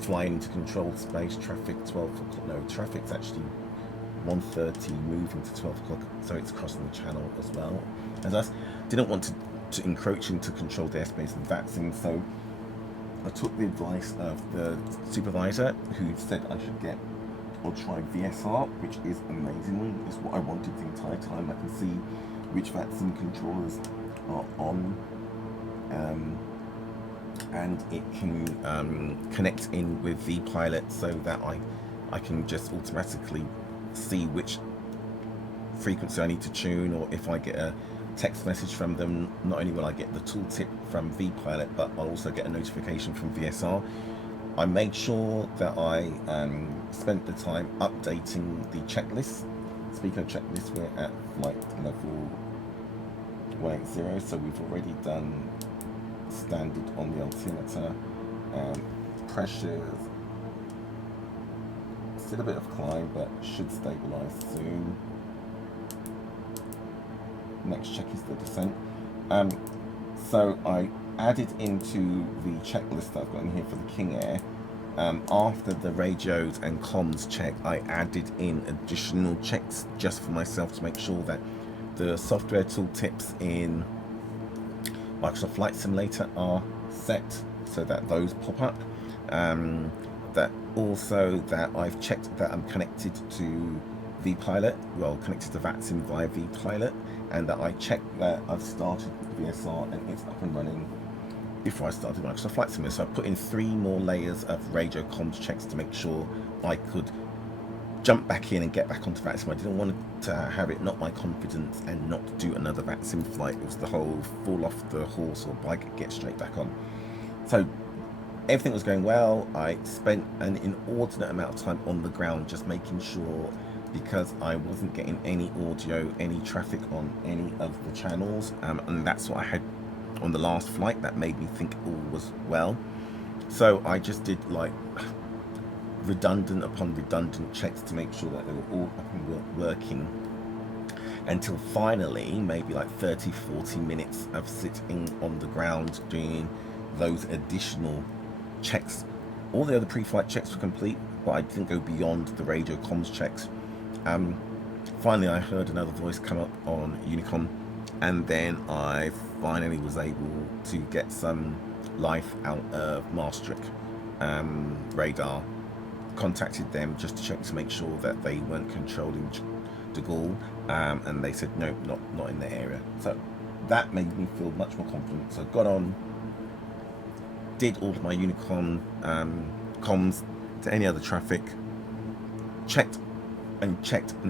flying into controlled space, traffic 12 o'clock, no, traffic's actually 1:30 moving to 12 o'clock, so it's crossing the channel as well. As I didn't want to encroach into controlled airspace and VATSIM, so I took the advice of the supervisor who said I should get or try VSR, which is amazingly, is what I wanted the entire time. I can see which VATSIM controllers are on, and it can connect in with vPilot so that I can just automatically see which frequency I need to tune, or if I get a text message from them, not only will I get the tooltip from vPilot, but I'll also get a notification from VSR. I made sure that I spent the time updating the checklist. Speaking of checklist, we're at flight level 180, so we've already done standard on the altimeter. Pressures, still a bit of climb, but should stabilize soon. Next check is the descent. So I added into the checklist that I've got in here for the King Air. After the radios and comms check, I added in additional checks just for myself to make sure that the software tooltips in Microsoft Flight Simulator are set so that those pop up. That also that I've checked that I'm connected to vPilot, well, connected to VATSIM via vPilot, and that I checked that I've started VSR and it's up and running before I started Microsoft Flight Simulator. So I put in 3 more layers of radio comms checks to make sure I could jump back in and get back onto VATSIM. I didn't want to have it knock my confidence and not do another VATSIM flight. It was the whole fall off the horse or bike, get straight back on. So everything was going well. I spent an inordinate amount of time on the ground just making sure, because I wasn't getting any audio, any traffic on any of the channels, and that's what I had on the last flight. That made me think all was well. So I just did like redundant upon redundant checks to make sure that they were all up and working, until finally, maybe like 30-40 minutes of sitting on the ground doing those additional checks. All the other pre-flight checks were complete, but I didn't go beyond the radio comms checks. Finally I heard another voice come up on Unicom, and then I finally was able to get some life out of Maastricht radar. Contacted them just to check to make sure that they weren't controlling de Gaulle, and they said no, not in the area. So that made me feel much more confident. So I got on, did all of my Unicom comms to any other traffic, checked and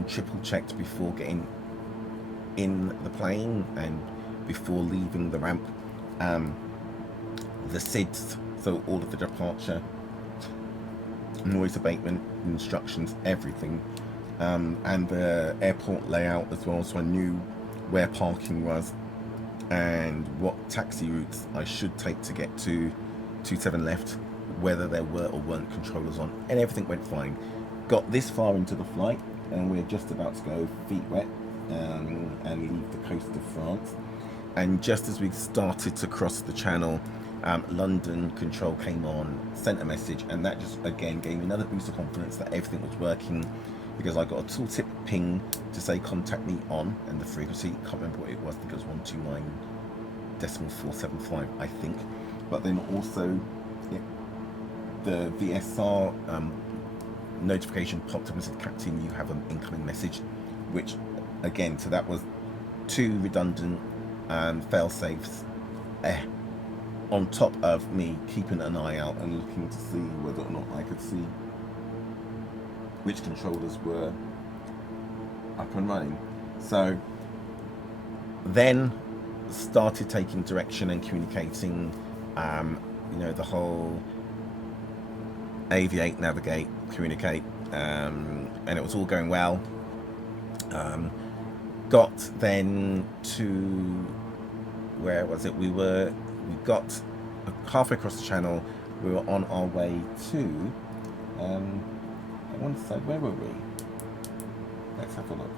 triple checked before getting in the plane and before leaving the ramp. The SIDS, so all of the departure, noise abatement instructions, everything, and the airport layout as well, so I knew where parking was and what taxi routes I should take to get to 27 left, whether there were or weren't controllers on, and everything went fine. Got this far into the flight and we're just about to go feet wet and leave the coast of France, and just as we started to cross the channel, London control came on, sent a message, and that just again gave me another boost of confidence that everything was working, because I got a tooltip ping to say contact me on, and the frequency, can't remember what it was, I think it was 129.475 I think, but then also the VSR notification popped up and said, Captain, you have an incoming message, which again, so that was 2 redundant fail-safes on top of me keeping an eye out and looking to see whether or not I could see which controllers were up and running. So then started taking direction and communicating, you know, the whole aviate, navigate, communicate, and it was all going well. Got then to, where was it? We got halfway across the channel. We were on our way to, I want to say, where were we? Let's have a look.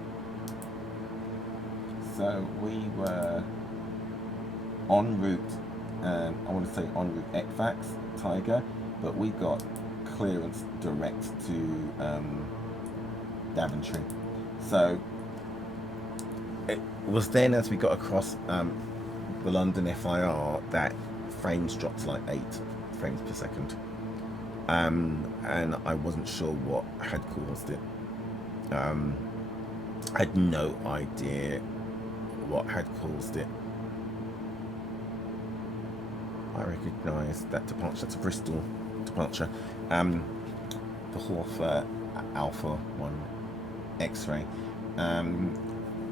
So we were en route, I want to say en route EGBO Tiger, but we got clearance direct to Daventry. So it was then as we got across the London FIR that frames dropped to like 8 frames per second. And I wasn't sure what had caused it. I had no idea what had caused it. I recognise that departure. That's a Bristol departure. The Horfer Alpha 1 X-ray.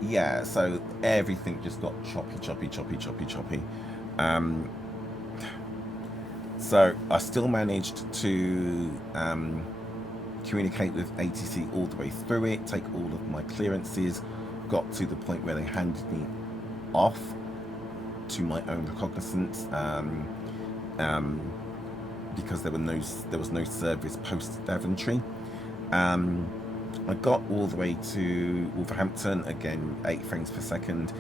Yeah, so everything just got choppy. So I still managed to communicate with ATC all the way through it, take all of my clearances, got to the point where they handed me off to my own recognizance, because there was no service post Daventry. I got all the way to Wolverhampton, again 8 frames per second.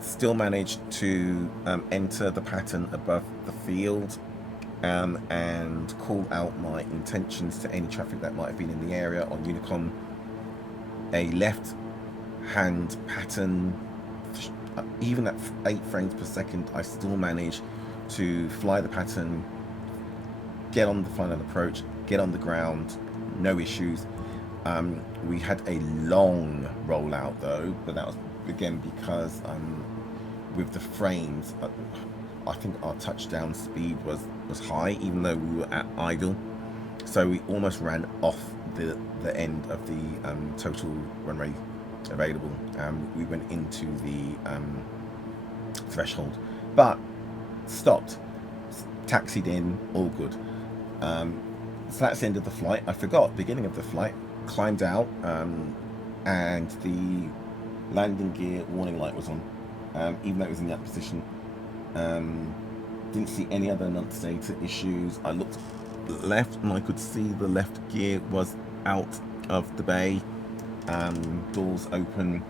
Still managed to enter the pattern above the field, and call out my intentions to any traffic that might have been in the area on Unicom. A left hand pattern, even at 8 frames per second, I still managed to fly the pattern, get on the final approach, get on the ground, no issues. We had a long rollout though, but that was again because with the frames, I think our touchdown speed was high, even though we were at idle, so we almost ran off the end of the total runway available. We went into the threshold, but stopped, taxied in, all good. So that's the end of the flight. I forgot, beginning of the flight, climbed out, and the landing gear warning light was on, even though it was in that position. Didn't see any other enunciator issues. I looked left and I could see the left gear was out of the bay, doors open.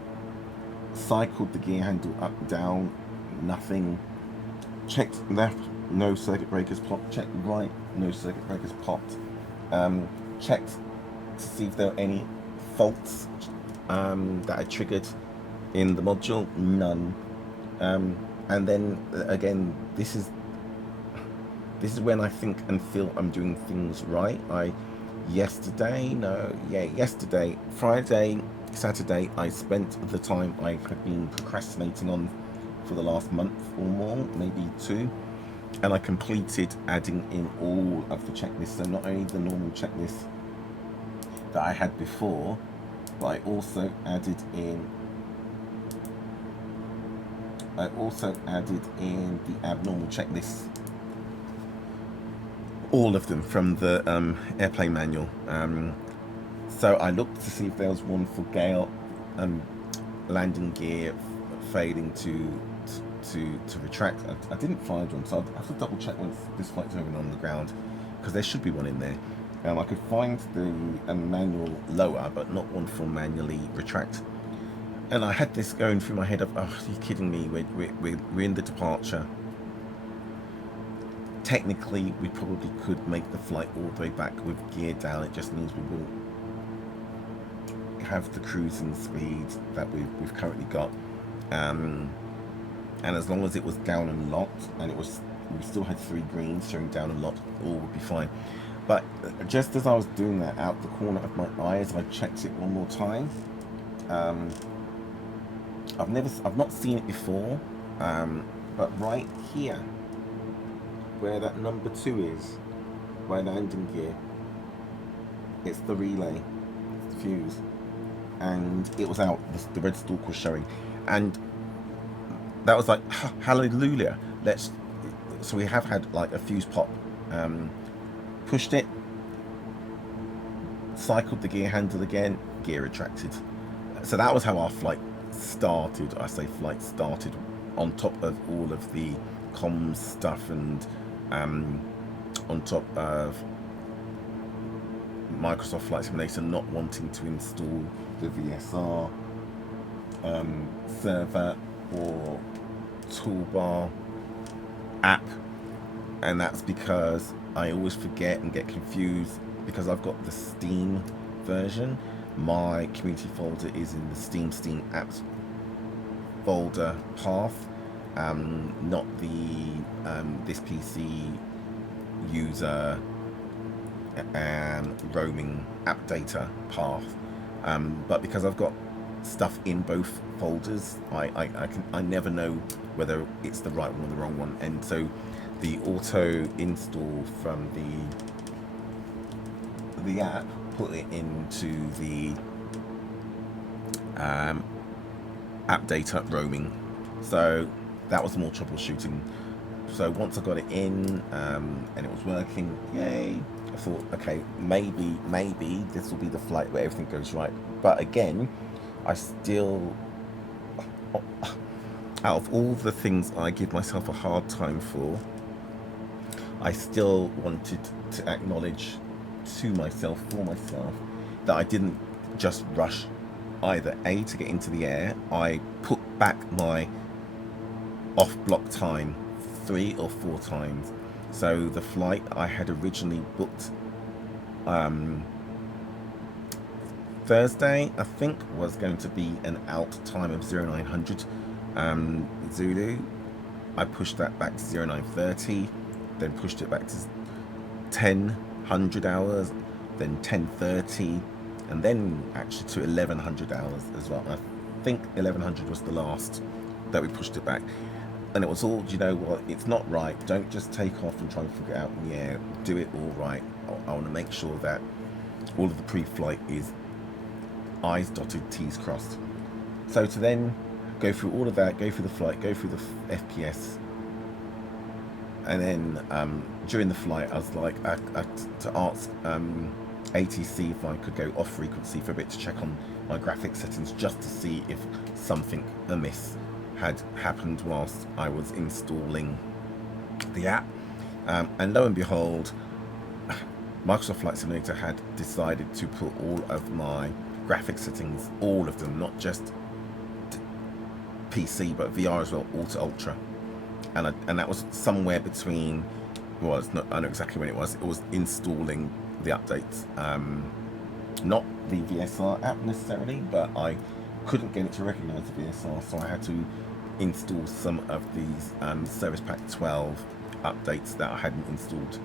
Cycled the gear handle up and down, nothing. Checked left, no circuit breakers popped. Checked right, no circuit breakers popped. Checked to see if there were any faults that I triggered in the module. None. And then again, this is when I think and feel I'm doing things right. Yesterday, Friday, Saturday, I spent the time I have been procrastinating on for the last month or more, maybe 2, and I completed adding in all of the checklists. So not only the normal checklist that I had before, but I also added in the abnormal checklists, all of them from the airplane manual. So I looked to see if there was one for Gale landing gear failing to retract. I didn't find one, so I'll have to double check once this flight's over and on the ground, because there should be one in there. I could find the manual lower, but not one for manually retract. And I had this going through my head of, oh, are you kidding me? We're in the departure. Technically, we probably could make the flight all the way back with gear down. It just means we wouldn't have the cruising speed that we've currently got. And as long as it was down and locked, and we still had 3 greens showing down and locked, all would be fine. But just as I was doing that, out the corner of my eyes, I checked it one more time. I've not seen it before, but right here, where that number 2 is, by landing gear, it's the relay, it's the fuse, and it was out. The red stalk was showing, and that was like, hallelujah. So we have had like a fuse pop. Pushed it, cycled the gear handle again, gear retracted. So that was how our flight started. I say flight started, on top of all of the comms stuff, and on top of Microsoft Flight Simulator not wanting to install the VSR server or toolbar app, and that's because I always forget and get confused because I've got the Steam version. My community folder is in the Steam apps folder path, not the this PC user and roaming app data path, but because I've got stuff in both folders, I never know whether it's the right one or the wrong one, and so the auto install from the app put it into the app data roaming, so that was more troubleshooting. So once I got it in and it was working, yay, I thought, okay, maybe this will be the flight where everything goes right. But again, I still, out of all the things I give myself a hard time for, I still wanted to acknowledge to myself, for myself, that I didn't just rush either. A, to get into the air, I put back my off block time 3 or 4 times. So the flight I had originally booked Thursday, I think, was going to be an out time of 0900 Zulu. I pushed that back to 0930, then pushed it back to 1000 hours, then 1030, and then actually to 1100 hours as well. I think 1100 was the last that we pushed it back. And it was all, you know what, it's not right. Don't just take off and try and figure it out in the air. Do it all right. I want to make sure that all of the pre-flight is I's dotted, T's crossed. So to then go through all of that, go through the flight, go through the FPS, and then during the flight, I was like, to ask ATC if I could go off frequency for a bit to check on my graphics settings, just to see if something amiss had happened whilst I was installing the app, and lo and behold, Microsoft Flight Simulator had decided to put all of my graphics settings, all of them, not just PC but VR as well, all to ultra, and that was somewhere between, well, it's not, I know exactly when it was installing the updates, not the VSR app necessarily, but I couldn't get it to recognize the VSR, so I had to install some of these Service Pack 12 updates that I hadn't installed,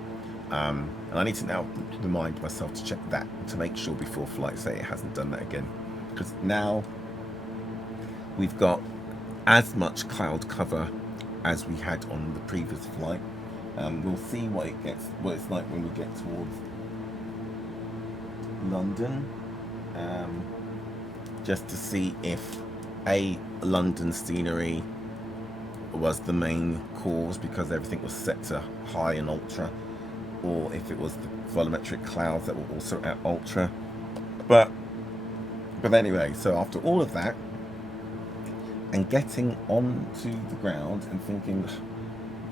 and I need to now remind myself to check that to make sure before flight, say it hasn't done that again, because now we've got as much cloud cover as we had on the previous flight. We'll see what it's like when we get towards London, just to see if London scenery was the main cause because everything was set to high and ultra, or if it was the volumetric clouds that were also at ultra. But anyway, so after all of that and getting onto the ground and thinking,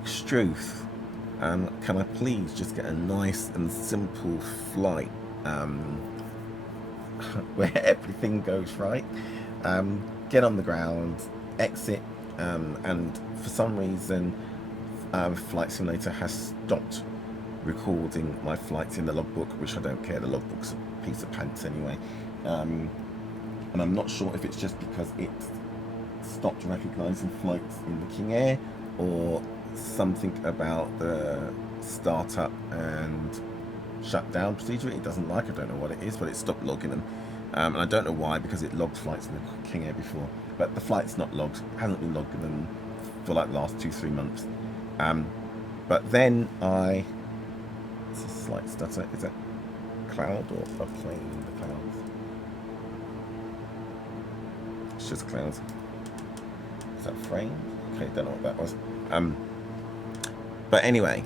Struth, can I please just get a nice and simple flight where everything goes right? Get on the ground, exit, and for some reason Flight Simulator has stopped recording my flights in the logbook, which I don't care, the logbook's a piece of pants anyway, and I'm not sure if it's just because it stopped recognizing flights in the King Air, or something about the startup and shutdown procedure it doesn't like. I don't know what it is, but it stopped logging them, and I don't know why, because it logged flights in the King Air before, but the flight's not logged, hasn't been logging them for like the last 2-3 months. But then it's a slight stutter. Is that cloud or a plane in the clouds? It's just clouds. Is that frame? Okay, don't know what that was. But anyway,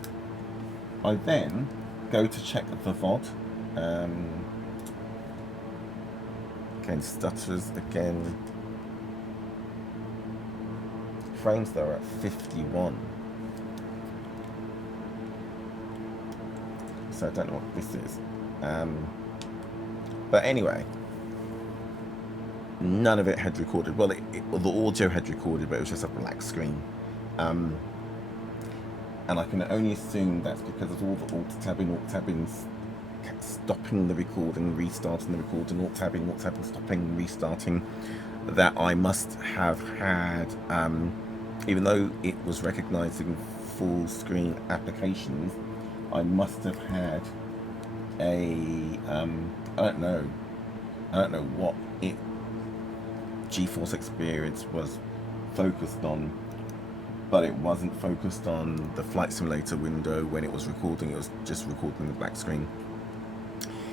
I then go to check the VOD. Again, stutters again. Frames though are at 51. So I don't know what this is. But anyway, none of it had recorded. Well, the audio had recorded, but it was just a black screen. And I can only assume that's because of all the alt-tabbing, stopping the recording, restarting the recording, alt-tabbing, stopping, restarting, that I must have had, even though it was recognizing full screen applications, I must have had a, I don't know what GeForce Experience was focused on, but it wasn't focused on the flight simulator window when it was recording. It was just recording the black screen.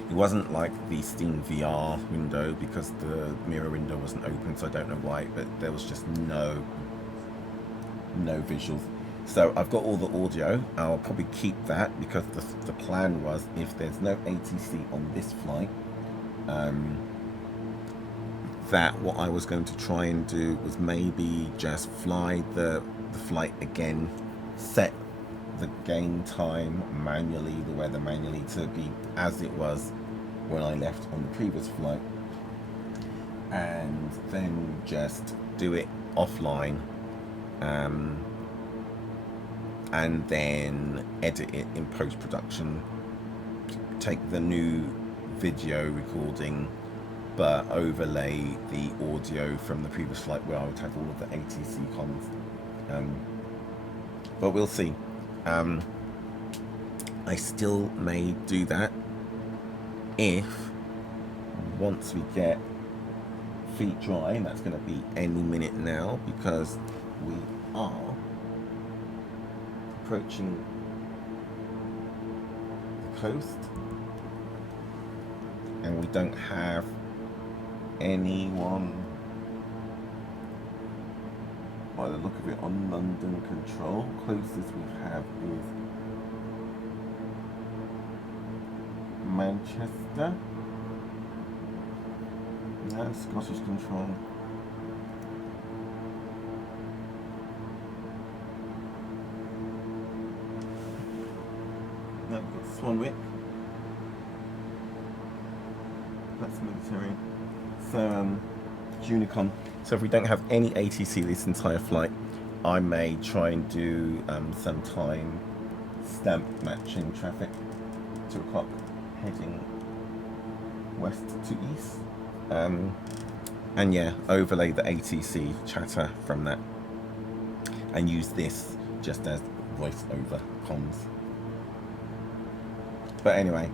It wasn't like the Steam VR window, because the mirror window wasn't open, so I don't know why, but there was just no visuals. So I've got all the audio. I'll probably keep that, because the plan was, if there's no ATC on this flight, that what I was going to try and do was maybe just fly the flight again, set the gain time manually, the weather manually, to be as it was when I left on the previous flight, and then just do it offline, and then edit it in post-production, take the new video recording but overlay the audio from the previous flight where I would have all of the ATC comms. But we'll see. I still may do that if, once we get feet dry, and that's going to be any minute now, because we are approaching the coast and we don't have anyone, by the look of it, on London control. Closest we have is Manchester. No, Scottish control. No, we've got Swanwick. That's military. So, Unicom. So if we don't have any ATC this entire flight, I may try and do some time stamp matching traffic, 2 o'clock, heading west to east. And yeah, overlay the ATC chatter from that and use this just as voice over comms. But anyway,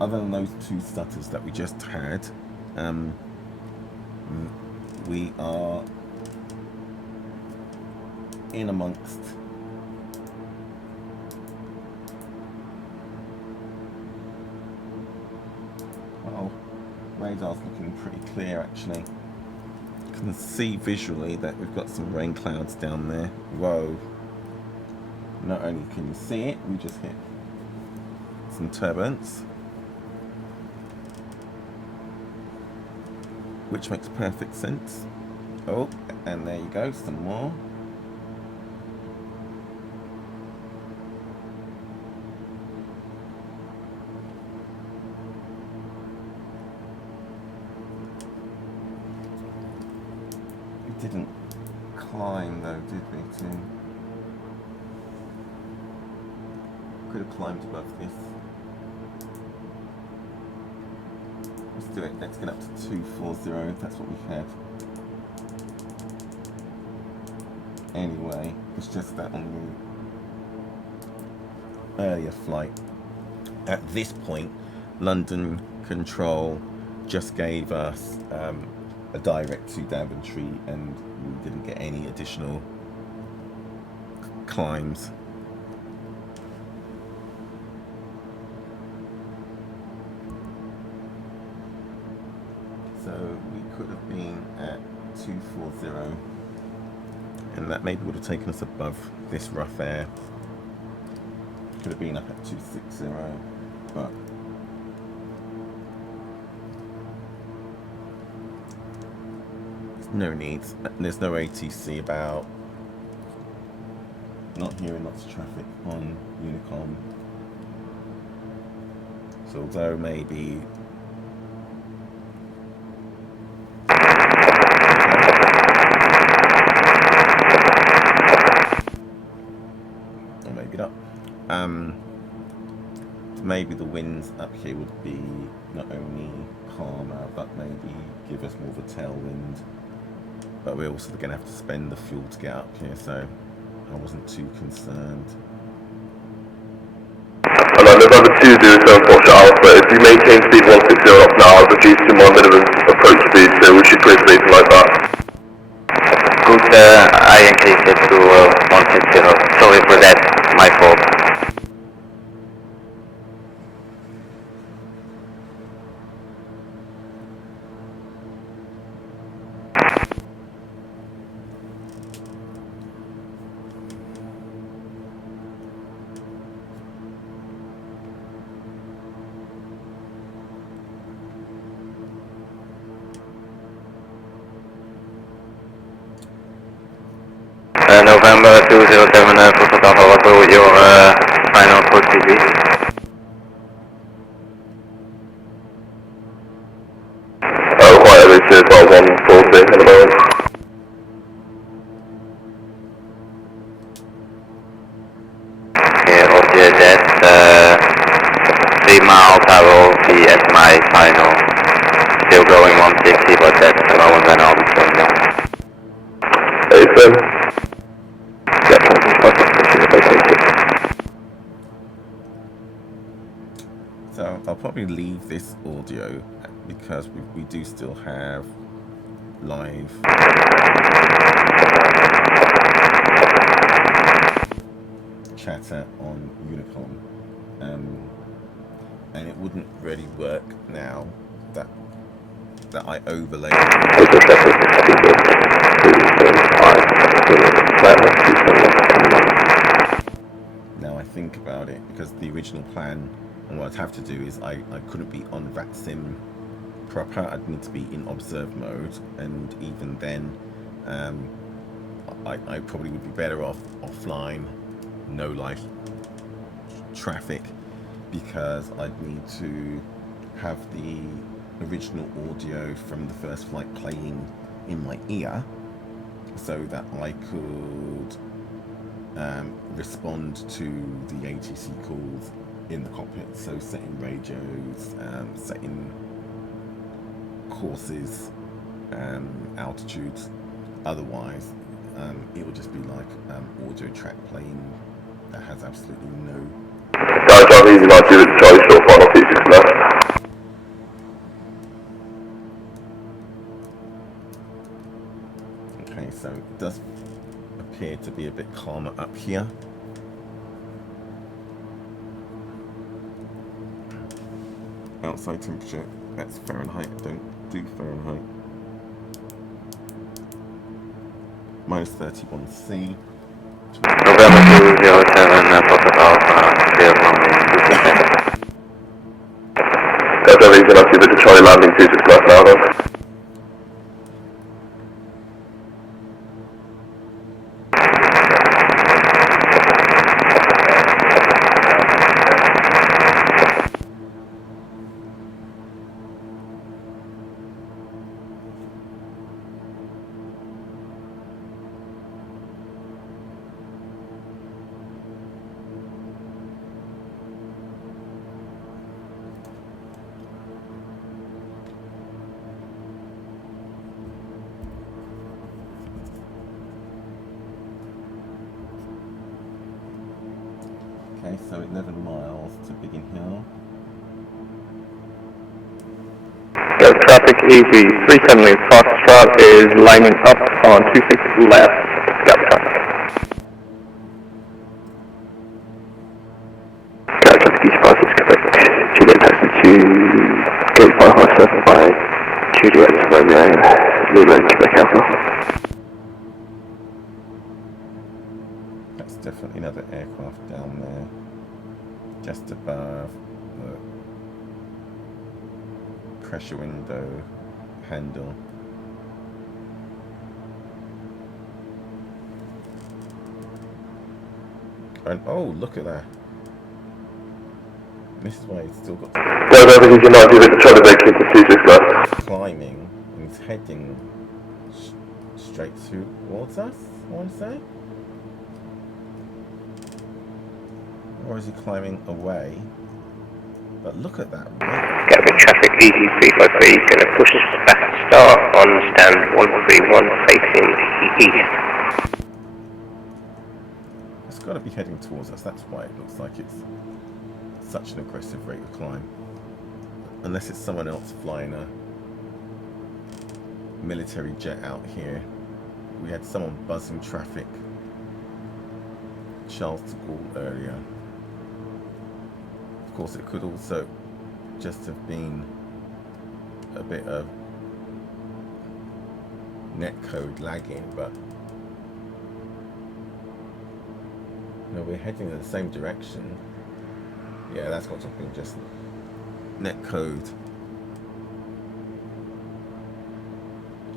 other than those 2 stutters that we just had, we are in amongst well, radar's looking pretty clear actually. You can see visually that we've got some rain clouds down there. Whoa. Not only can you see it, we just hit some turbulence, which makes perfect sense. Oh, and there you go, some more. We didn't climb though, did we, too? Could have climbed above this. Let's do it. Let's get up to 240 if that's what we had. Anyway, it's just that on the earlier flight. At this point, London Control just gave us a direct to Daventry, and we didn't get any additional climbs. So we could have been at 240, and that maybe would have taken us above this rough air. Could have been up at 260, but there's no need. There's no ATC about. Not hearing lots of traffic on Unicom. So although maybe speed up. Maybe the winds up here would be not only calmer, but maybe give us more of a tailwind. But we're also going to have to spend the fuel to get up here, so I wasn't too concerned. And then November 207 Foxtrot Alpha, if you maintain speed 160 off now, I've reduced to my minimum approach speed, so we should go to anything like that. Good, I increased it to 160. Sorry for that, my fault. November 207 Foxtrot Alpha, what will your final approach speed be? Quite elevated, about 140 at the moment. Okay, roger that. 3 miles I will be at my final. Still going 160, but that's the moment when I'll be slowing down. Ethan. So I'll probably leave this audio because we do still have live chatter on Unicom, and it wouldn't really work now that I overlay. Now I think about it, because the original plan, and what I'd have to do is I couldn't be on VATSIM proper, I'd need to be in observe mode, and even then I probably would be better off offline, no live traffic, because I'd need to have the original audio from the first flight playing in my ear so that I could respond to the ATC calls in the cockpit, so setting radios, setting courses, altitudes. Otherwise it would just be like audio track playing that has absolutely no. Guys, I'm easy like you with Charlie Short final features left. Okay, so it does appear to be a bit calmer up here. Outside temperature, that's Fahrenheit, don't do Fahrenheit. Minus 31C. November 207 Foxtrot Alpha, clear runway 27. Guys, I'm easy like you with the Charlie landing features left now then. Okay, so 11 miles to Biggin Hill. Go traffic easy, 370 Foxtrot is lining up on 26 left, scout traffic. Scout traffic east 56 Quebec, Juliet taxi to gate 557 by Juliet Romeo, Lima Quebec Alpha. That's definitely another aircraft down there, just above the pressure window handle. And oh, look at that. This is why it's still got climbing, and it's heading straight towards us, I want to say. Or is he climbing away? But look at that rate. Gatwick traffic EG353 is going to push back at start on stand 131 facing east. It's got to be heading towards us. That's why it looks like it's such an aggressive rate of climb. Unless it's someone else flying a military jet out here. We had someone buzzing traffic. Charles de Gaulle earlier. Of course, it could also just have been a bit of netcode lagging, but no, we're heading in the same direction. Yeah, that's got to have been just netcode,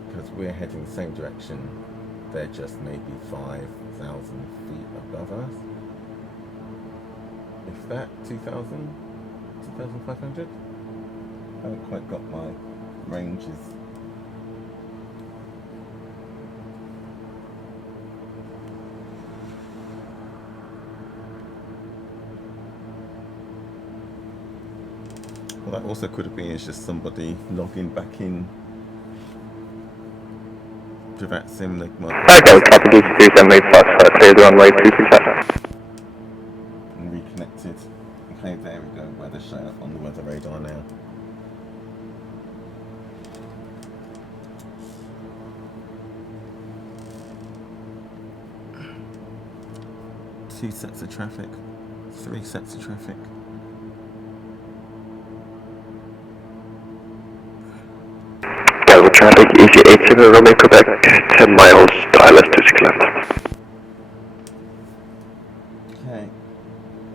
because we're heading the same direction. They're just maybe 5,000 feet above us. If that, 2,000, 2,500? I haven't quite got my ranges. Well, that also could have been it's just somebody logging back in to VATSIM. They might Okay, copy D23785, clear the runway 227. and reconnected. Okay, there we go. Weather showing up on the weather radar now. Two sets of traffic, three sets of traffic. Gatwick traffic EG87 runway Quebec, 10 miles, ILS 2 kilometers. Okay,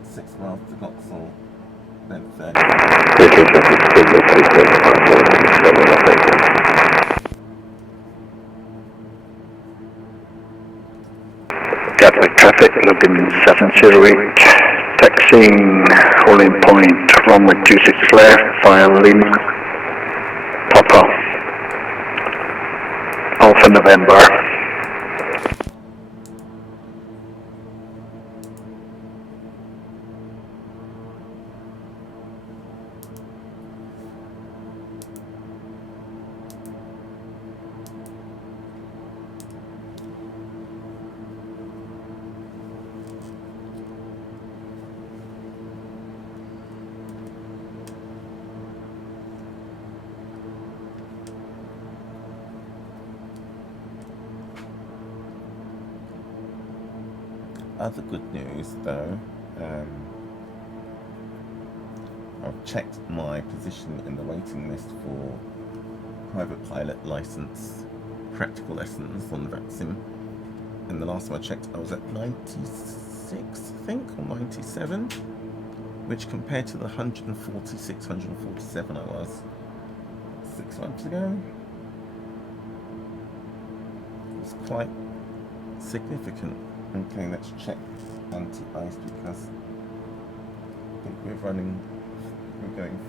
6 miles to Vauxhall, then 30. Gatwick traffic looking 708, taxiing holding point runway 26 left via Lima, Papa, Alpha November. Other good news though, I've checked my position in the waiting list for private pilot license practical lessons on VATSIM. And the last time I checked I was at 96, I think, or 97, which compared to the 146, 147 I was 6 months ago, it's quite significant. Okay, let's check anti-ice because I think we're going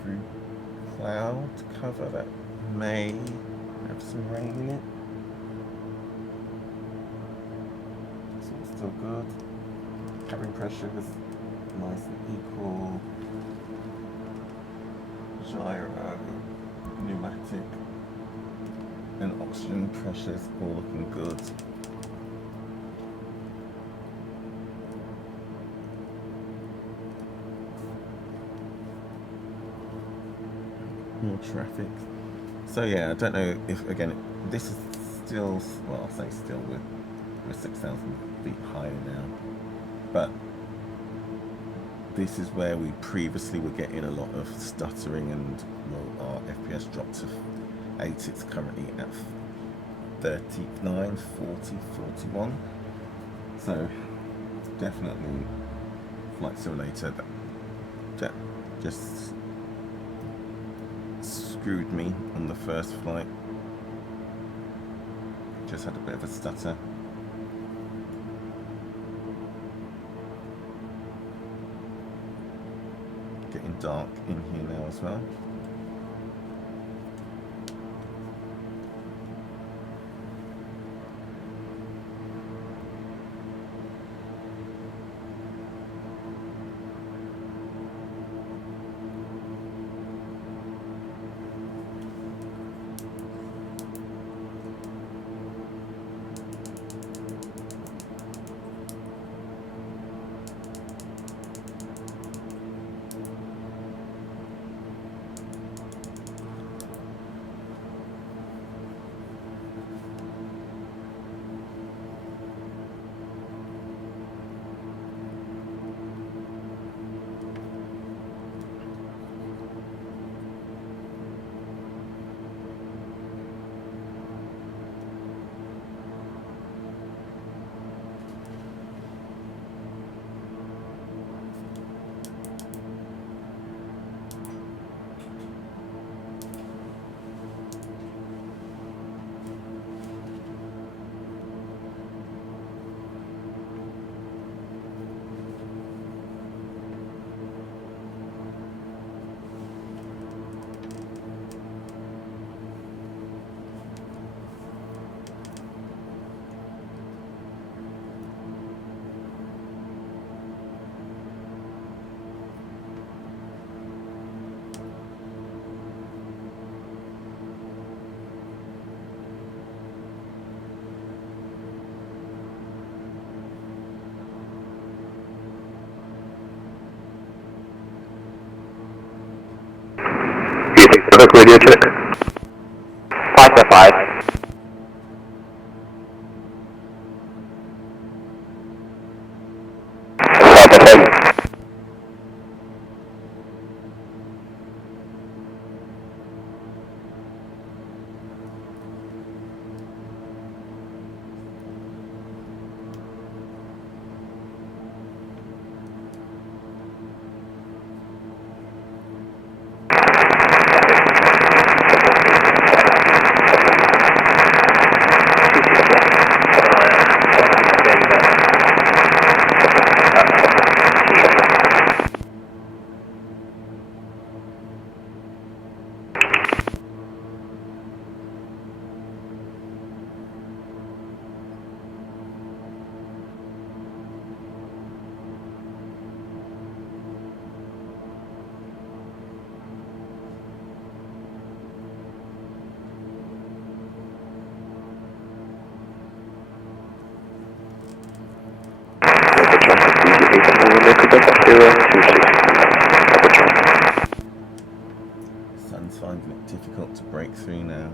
through cloud cover that may have some rain in it. It's all still good. Cabin pressure is nice and equal. Gyro, pneumatic, and oxygen pressures all looking good. More traffic. So yeah, I don't know if, again, this is still, well, I'll say still, we're 6,000 feet higher now, but this is where we previously were getting a lot of stuttering and, well, our FPS dropped to 8. It's currently at 39, 40, 41. So definitely Flight Simulator that just screwed me on the first flight. Just had a bit of a stutter. Getting dark in here now as well. Quebec radio check. 555. 555. Sun's finding it difficult to break through now.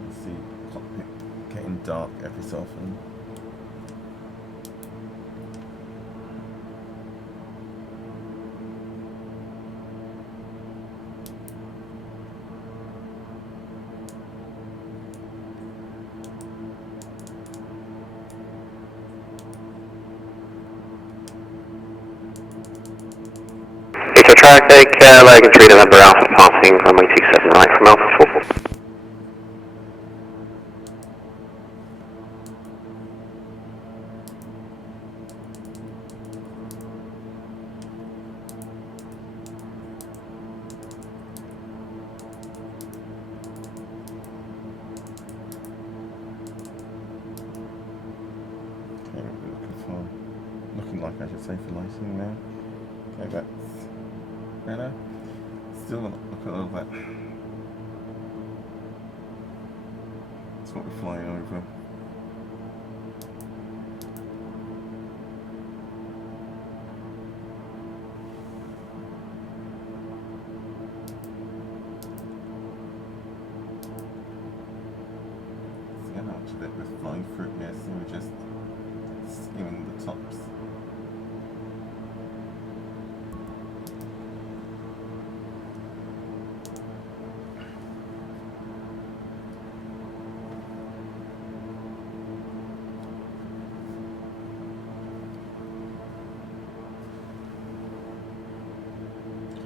You see cockpit getting dark every so often. So traffic, Logan 3 November Alpha passing runway 27 right from Alpha 4. Okay, looking like I should say for lighting now. Okay, that's better. Still look at all that. That's what we're flying over. See how much of it was flying through here, so we're just skimming the tops.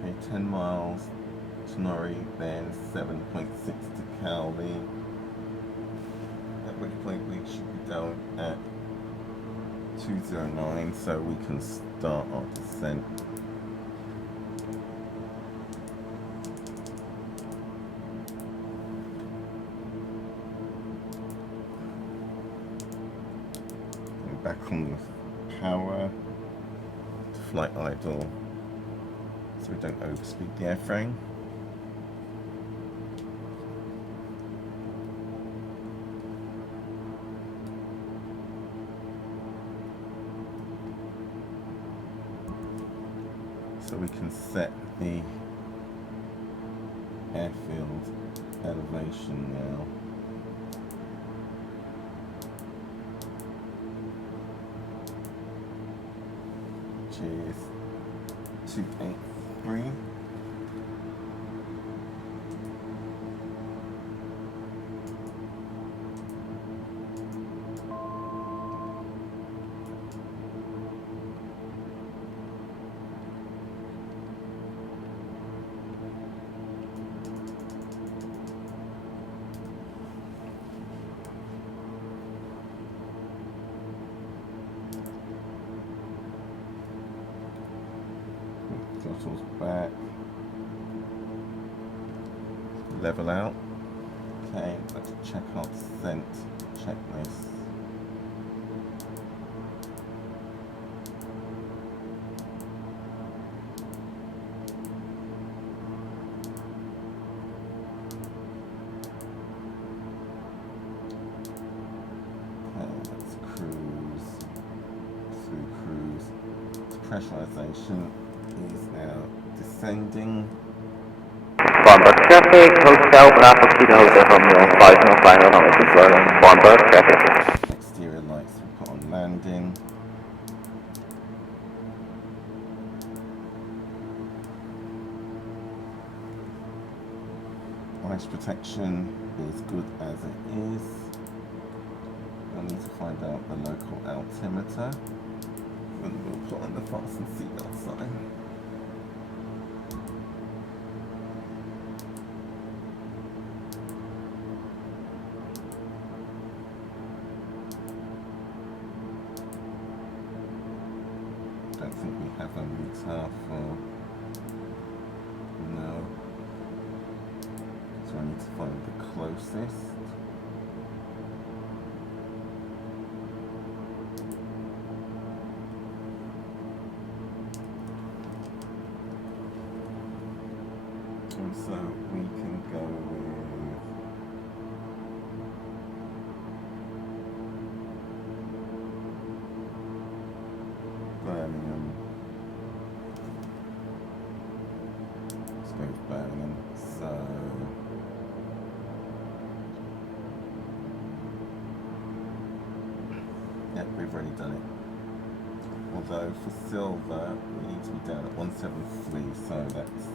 Okay, 10 miles to Norrie, then 7.6 to Cowley. At which point we should be down at 209, so we can start our descent. Going back on the power to flight idle, so we don't overspeed the airframe. So we can set the airfield elevation now. Which is 283. Throttles back, level out. Okay, let's check our descent checklist. Okay, let's cruise, through cruise, to pressurization. is now descending. Farnborough traffic, Hotel Bravo Kilo Hotel Romeo 505 November confirm. Farnborough traffic. Exterior lights we put on landing. Ice protection is good as it is. We'll need to find out the local altimeter. And we'll put on the fasten seatbelt sign. Don't think we have a meter for... no. So I need to find the closest. And so we can go with Birmingham. Let's go with Birmingham. So yeah, we've already done it. Although for silver we need to be down at 173, so that's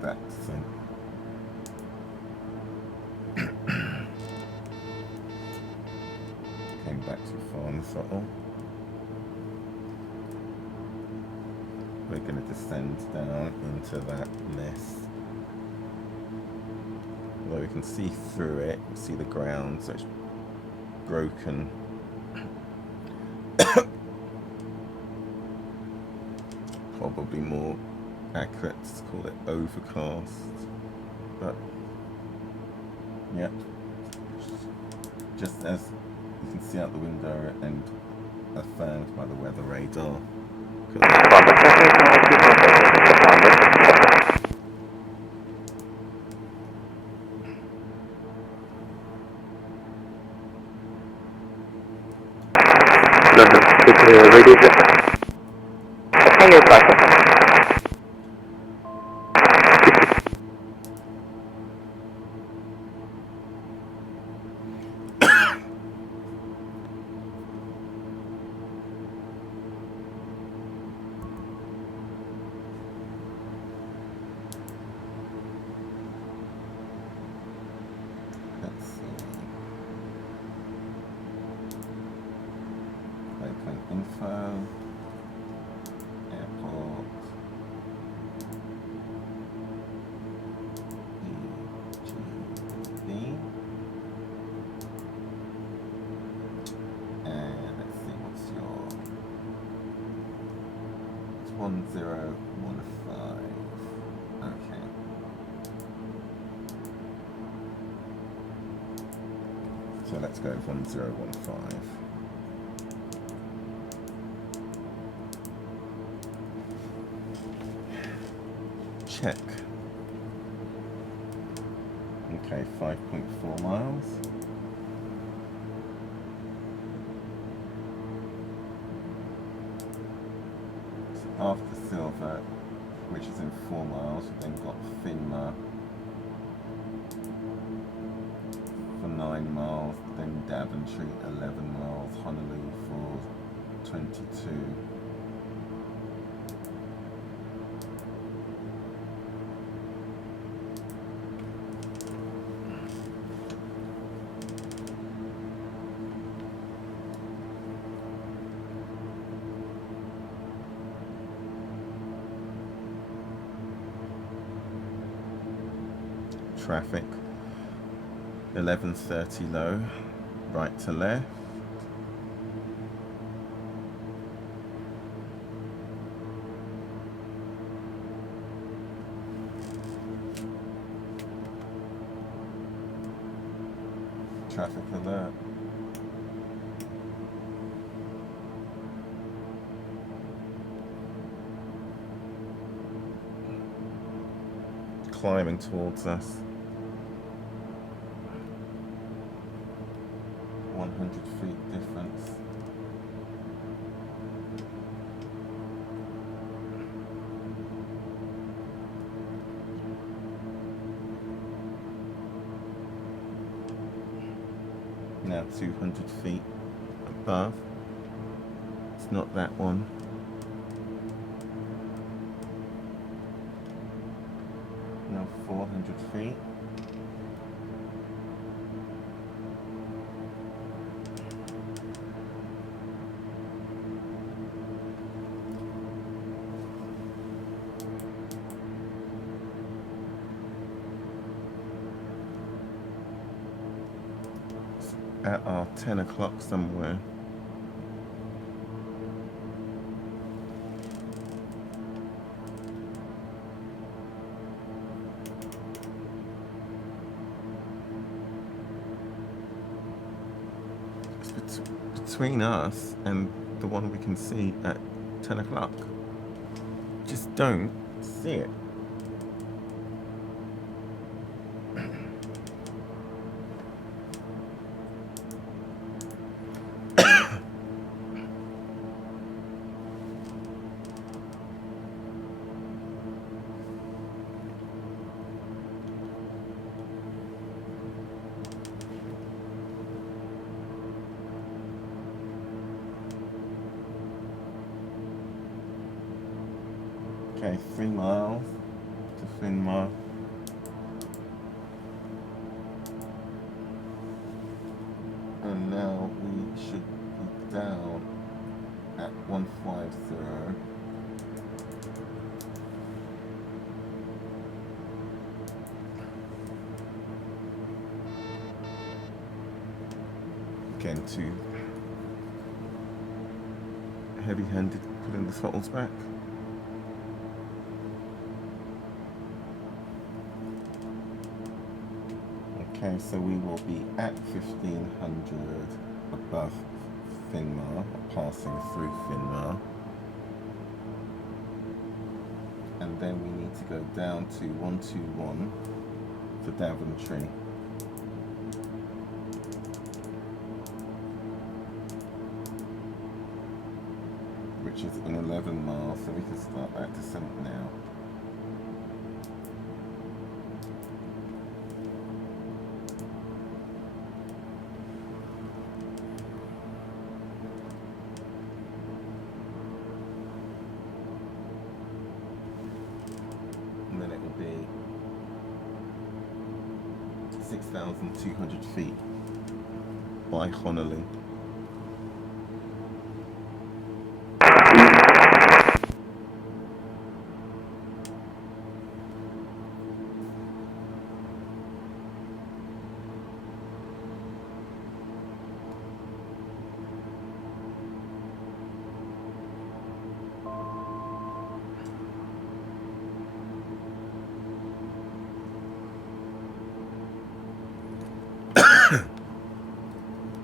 that thing. Came back too far on the throttle. We're going to descend down into that mess. Although we can see through it, we see the ground, so it's broken. Probably more accurate to call it overcast, but yeah, just as you can see out the window and affirmed by the weather radar. London, radio check. Hang your button. Let's see. Open info. Airport. EGB. And let's see, what's your... It's 1015. Okay. So let's go 1015. Check. Okay, 5.4 miles. So after Silver, which is in 4 miles, we've then got Finmer for 9 miles, then Daventry 11 miles, Honolulu for 22. Traffic 11:30 low, right to left. Traffic alert. Climbing towards us. now 200 feet above. It's not that one. Now 400 feet. At our 10 o'clock somewhere. It's between us and the one we can see at 10 o'clock. Just don't see it. Okay, 3 miles to Finmar. And now we should be down at 150. Again, too heavy-handed putting the throttles back. Okay, so we will be at 1500 above Finmar, or passing through Finmar. And then we need to go down to 121 for Daventry. Which is an 11 miles, so we can start that descent now. And then it will be 6,200 feet by Honolulu.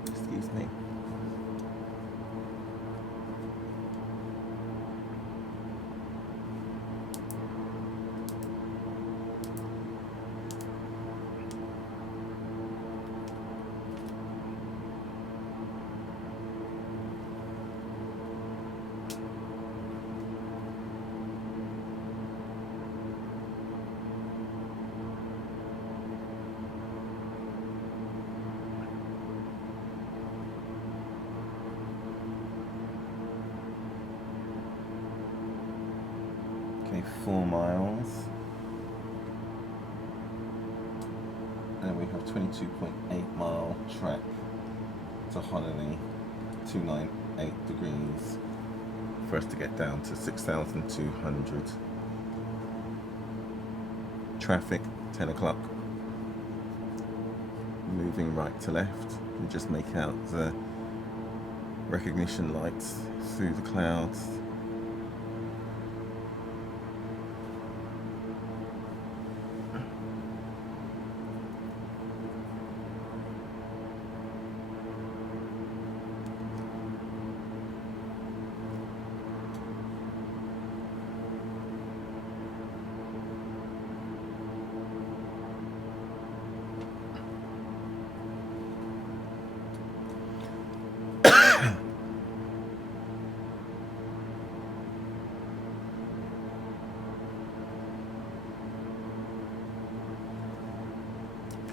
Excuse me. Okay, 4 miles. And we have 22.8 mile track to Honolulu, 298 degrees for us to get down to 6,200. Traffic, 10 o'clock. Moving right to left. You just make out the recognition lights through the clouds.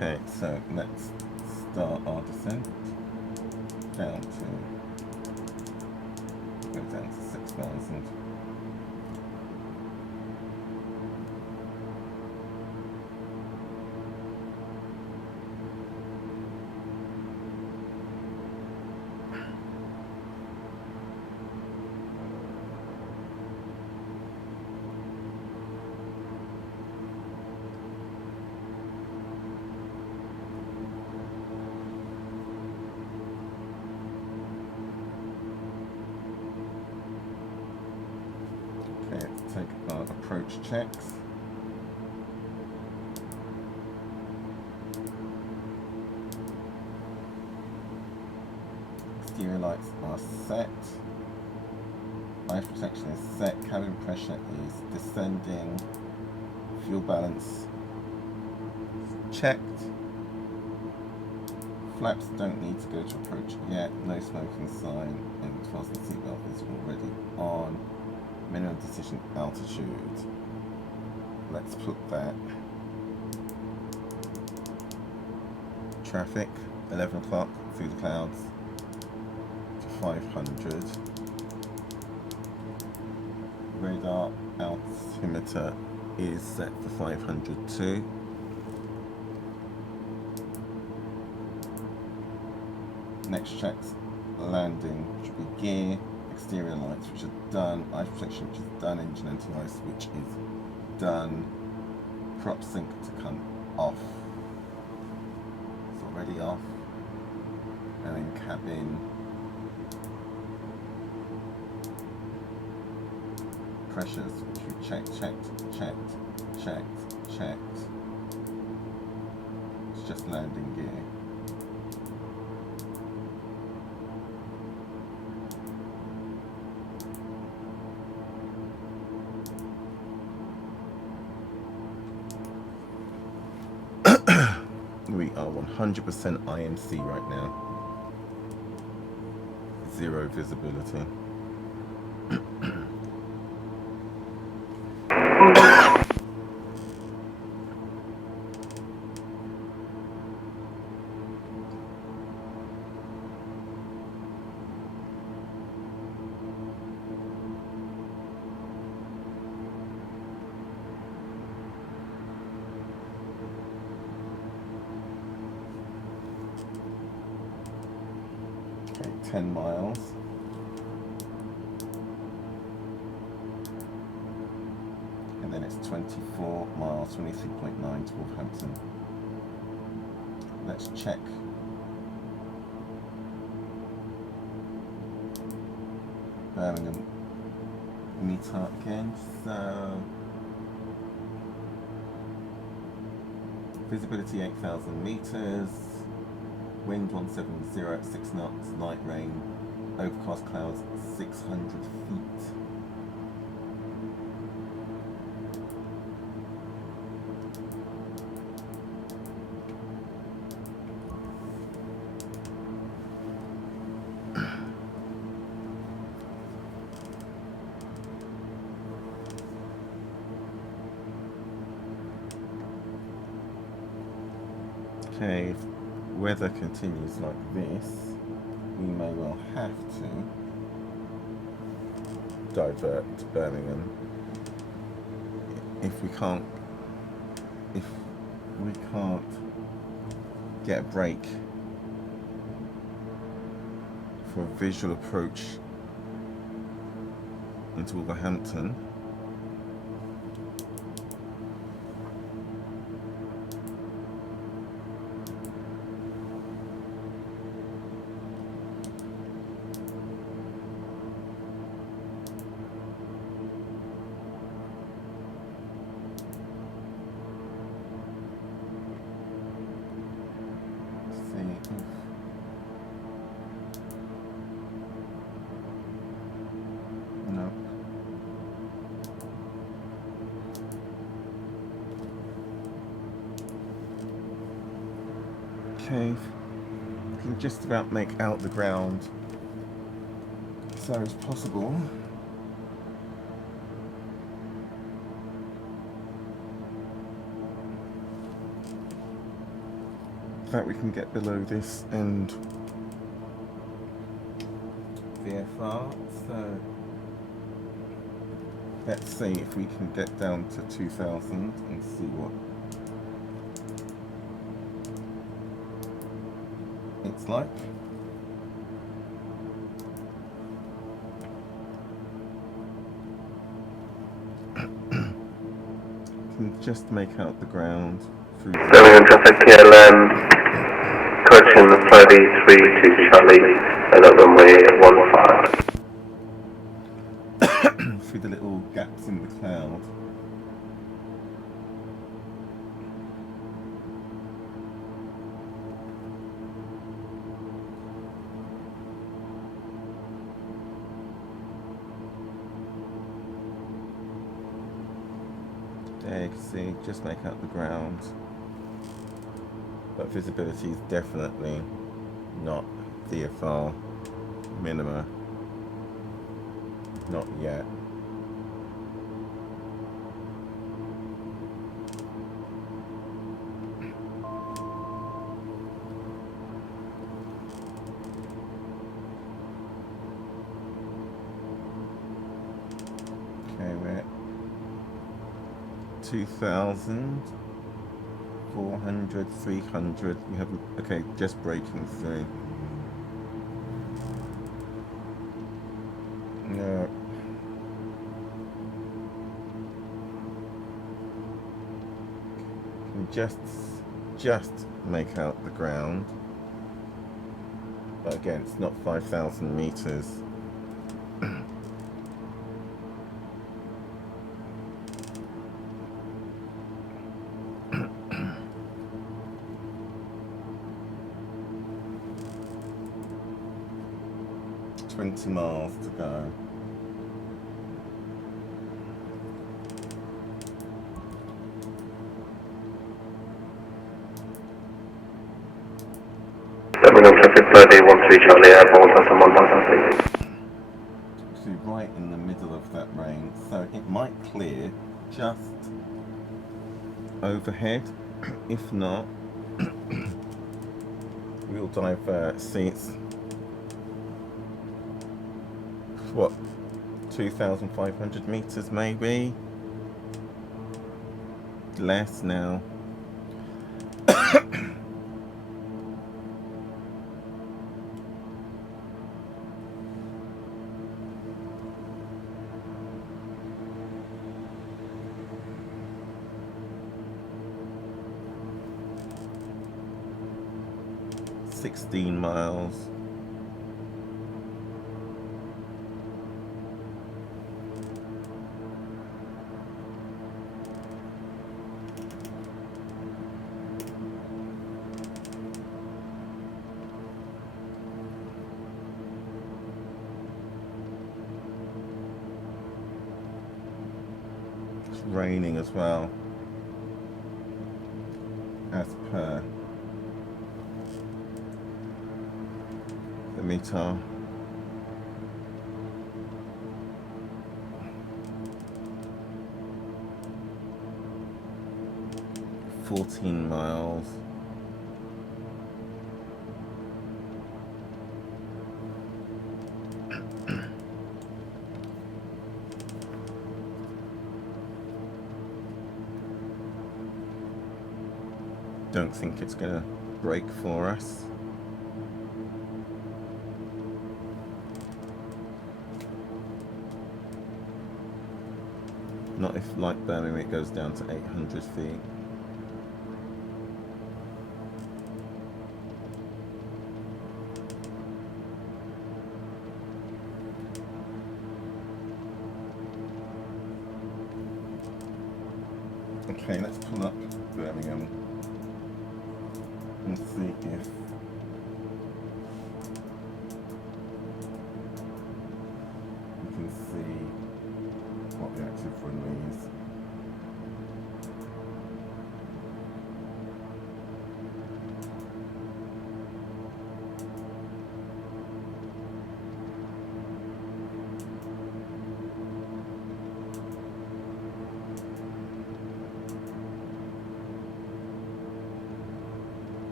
Okay, so let's start our descent. down to 6,000. Take our approach checks. Exterior lights are set. Life protection is set. Cabin pressure is descending. Fuel balance checked. Flaps don't need to go to approach yet. No smoking sign, and fasten seatbelt is already on. Minimum decision altitude. Let's put that. Traffic, 11 o'clock through the clouds to 500. Radar altimeter is set for 500 too. Next checks, landing should be gear. Exterior lights, which are done, ice protection, which is done, engine anti-ice, which is done, prop sync to come off, it's already off, and then cabin pressures, which we checked, it's just landing gear. We are 100% IMC right now. Zero visibility. Okay, 10 miles. And then it's 24 miles, 23.9 to Wolverhampton. Let's check. Birmingham meter again. So visibility 8,000 meters. Wind 170 at 6 knots, light rain, overcast clouds 600 feet. Okay. Weather continues like this, we may well have to divert to Birmingham if we can't get a break for a visual approach into Wolverhampton. Okay, can just about make out the ground so as possible. In fact, we can get below this and far, so let's see if we can get down to 2000 and see what it's like. Can just make out the ground through the Birmingham traffic, KLM, correction, Friday 32 Charlie, at runway 15. through the little gaps in the cloud. There you can see, just make out the ground. But visibility is definitely not VFR minima. Not yet. Okay, we're at 2,000, 400, 300. We have, okay, just breaking through. No. Can just make out the ground. But again, it's not 5,000 meters. Miles to go. Birmingham traffic, Friday 13 Charlie, airborne, Tasman 1000. Actually, right in the middle of that range, so it might clear just overhead. If not, we'll divert. See, it's what, 2,500 meters maybe? Less now. $16 miles. It's raining as well, as per the meter. $14 miles. Don't think it's gonna break for us. Not if, like Birmingham, it goes down to 800 feet. Okay, let's pull up Birmingham and see if we can see what the active runway is.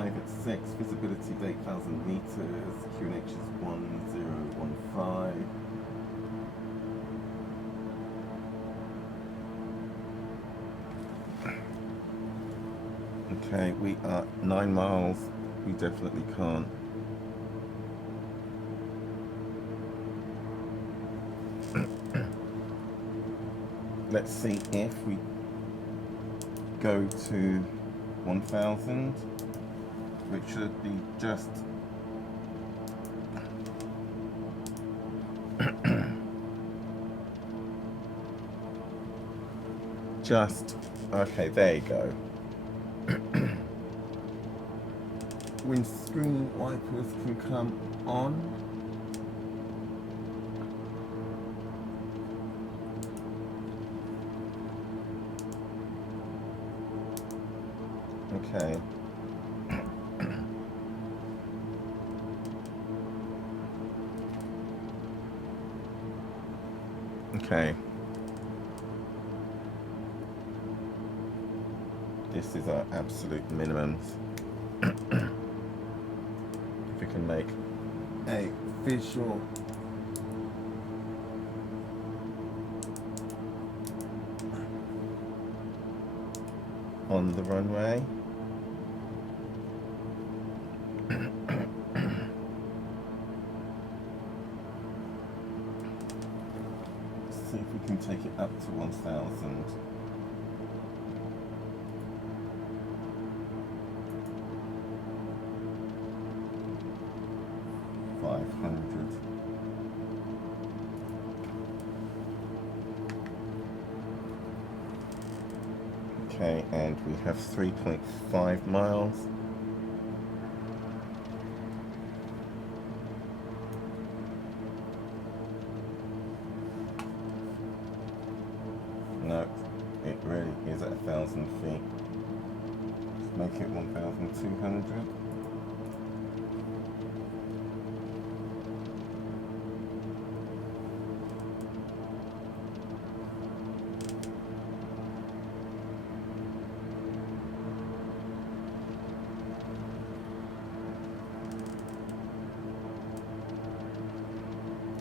5 at 6, visibility at 8,000 meters, QNH is 1015. Okay, we are 9 miles, we definitely can't. Let's see if we go to 1,000, which should be just okay, there you go. Windscreen wipers can come on. Okay. Okay. This is our absolute minimums. If we can make a visual on the runway. See if we can take it up to 1,000. Okay, and we have 3.5 miles. No, it really is at 1,000 feet. Let's make it 1,200.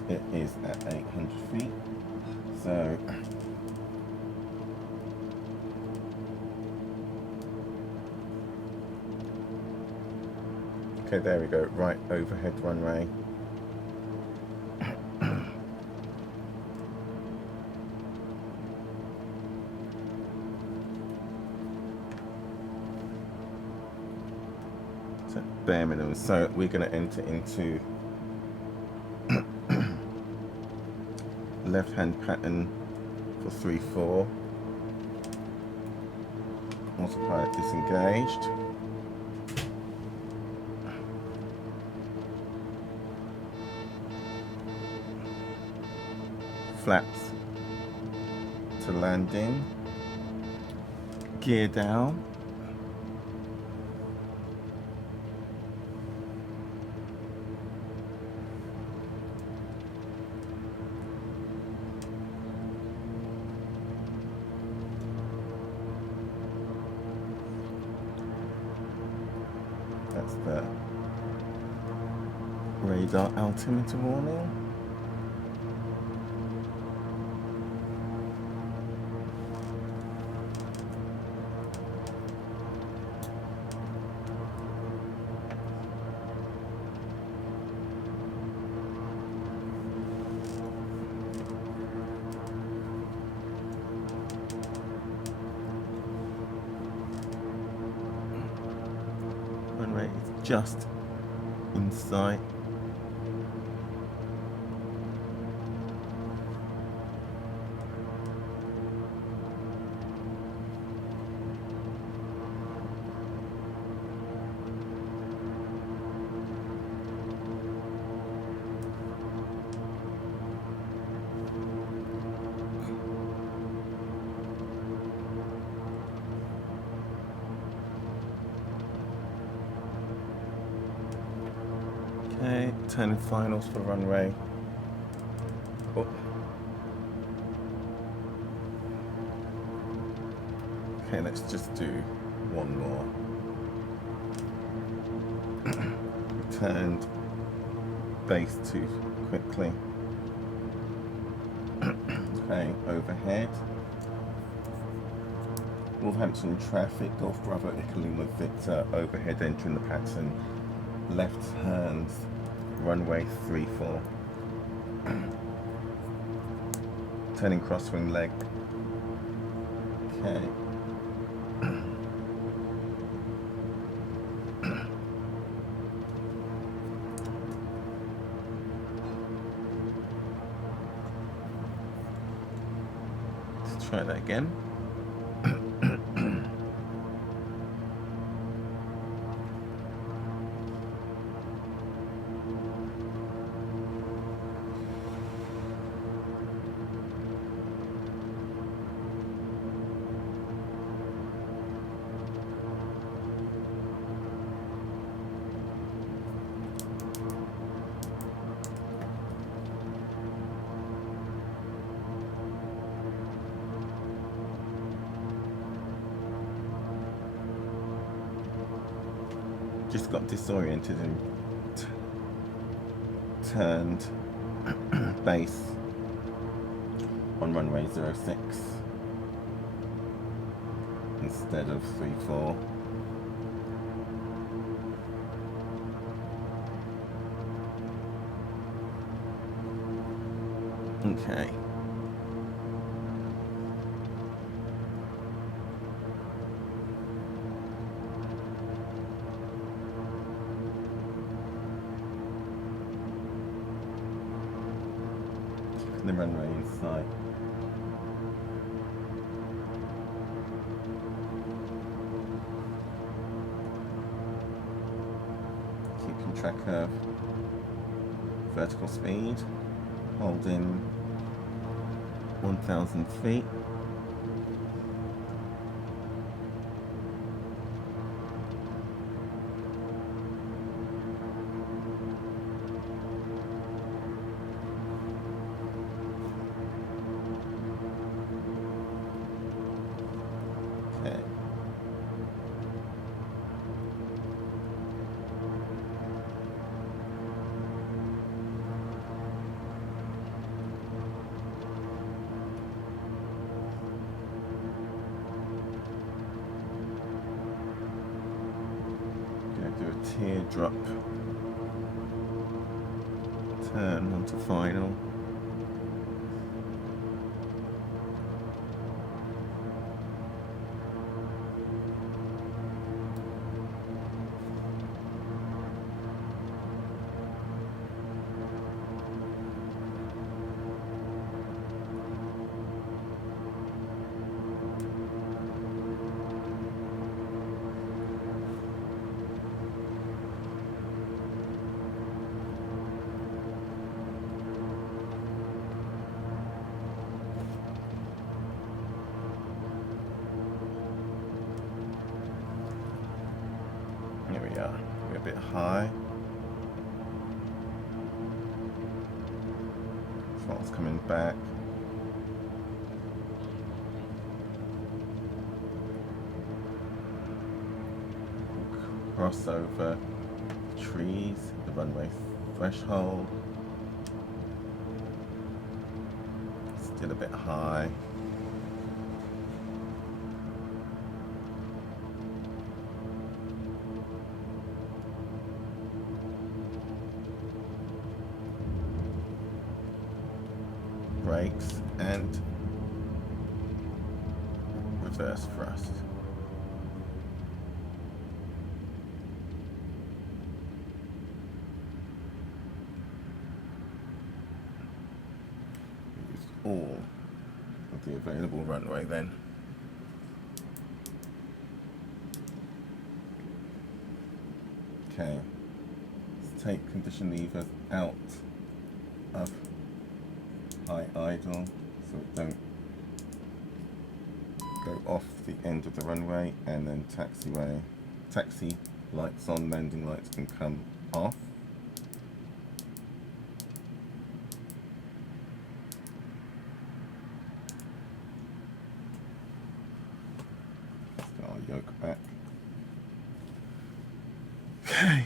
It is at 800 feet, so okay, there we go, right overhead runway. So bare minimum, so we're going to enter into left-hand pattern for 3-4. Autopilot disengaged. Flaps to landing. Gear down. That's the radar altimeter warning. Runway is just in sight. Okay, turning finals for runway. Oh. Okay, let's just do one more. turned base too quickly. Okay, overhead. Wolverhampton traffic, Golf Bravo, Echo Lima Victor, overhead entering the pattern, left hands, runway 34. Turning crosswind leg. Okay. Let's try that again. Just got disoriented and turned base on runway 06 instead of 34. Okay. The runway in sight. Keeping track of vertical speed, holding 1,000 feet. Do a teardrop turn onto final. Here we are. We're a bit high. Throttle's coming back. Cross over trees, the runway threshold. Still a bit high. Brakes and reverse thrust. Use all of the available runway then. Okay, let's take condition levers out of high idle so it don't go off the end of the runway, and then taxi lights on, landing lights can come off. Let's get our yoke back. Okay.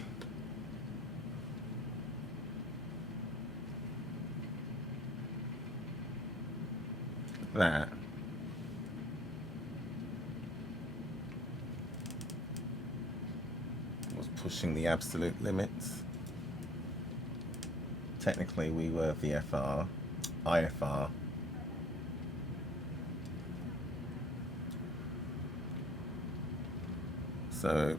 that, was pushing the absolute limits. Technically we were VFR, IFR. So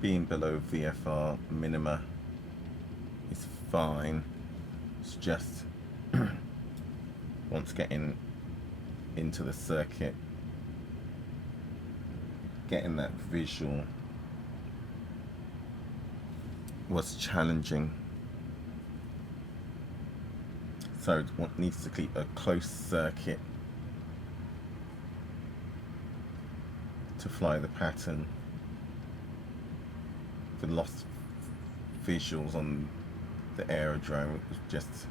being below VFR minima is fine. It's just once getting into the circuit, getting that visual was challenging. So one needs to keep a close circuit to fly the pattern. The lost visuals on the aerodrome was just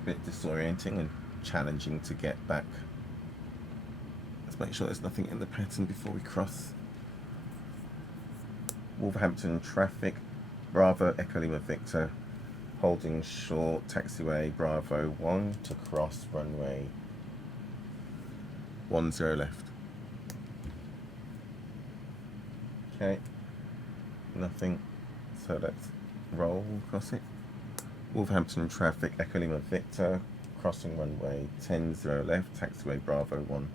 a bit disorienting and challenging to get back. Let's make sure there's nothing in the pattern before we cross. Wolverhampton traffic, Bravo Echo Lima Victor, holding short, taxiway Bravo 1 to cross runway 10 left. Okay, nothing, so let's roll across it. Wolverhampton traffic, Echo Lima Victor, crossing runway 10 left, taxiway Bravo 1.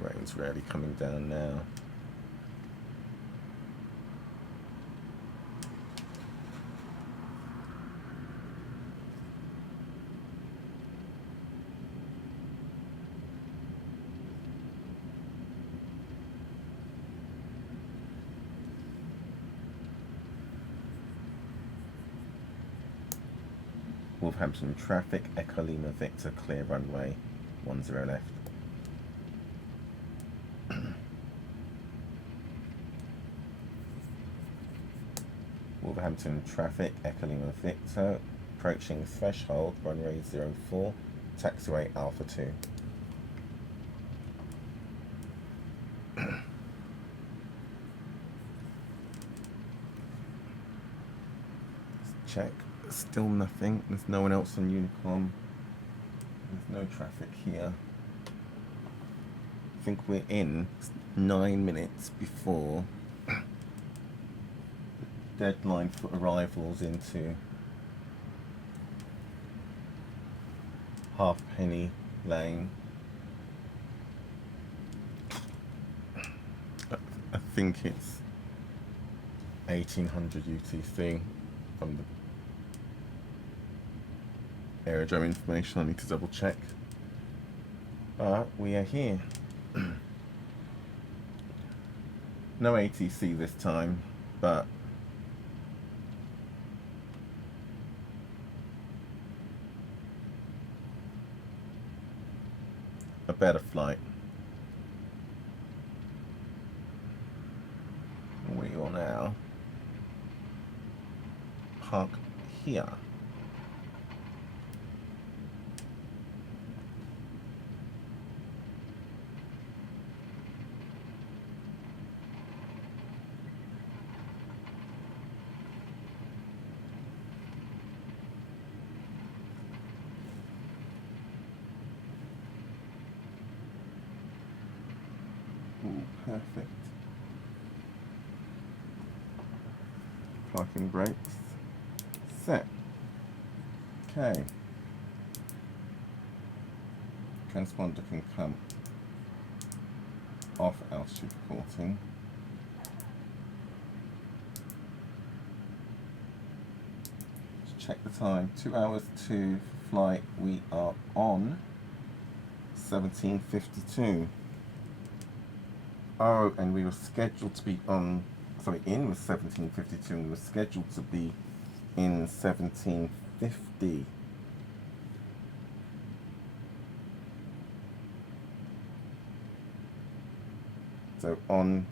Rain's rarely coming down now. Wolverhampton traffic, Echo Lima Victor, clear runway 10 left. Wolverhampton traffic, Echo Lima Victor, approaching threshold, runway 04, taxiway Alpha 2. Let's check, still nothing, there's no one else on Unicom, there's no traffic here. I think we're in 9 minutes before deadline for arrivals into Halfpenny Lane. I think it's 1800 UTC from the aerodrome information. I need to double check. But we are here. No ATC this time, but a better flight. We will now park here. Ooh, perfect. Parking brakes set. Okay. Transponder can come off altitude reporting. Let's check the time. 2 hours to flight. We are on 17:52. Oh, and we were scheduled to be on, sorry, in was 17:52, and we were scheduled to be in 17:50. So on,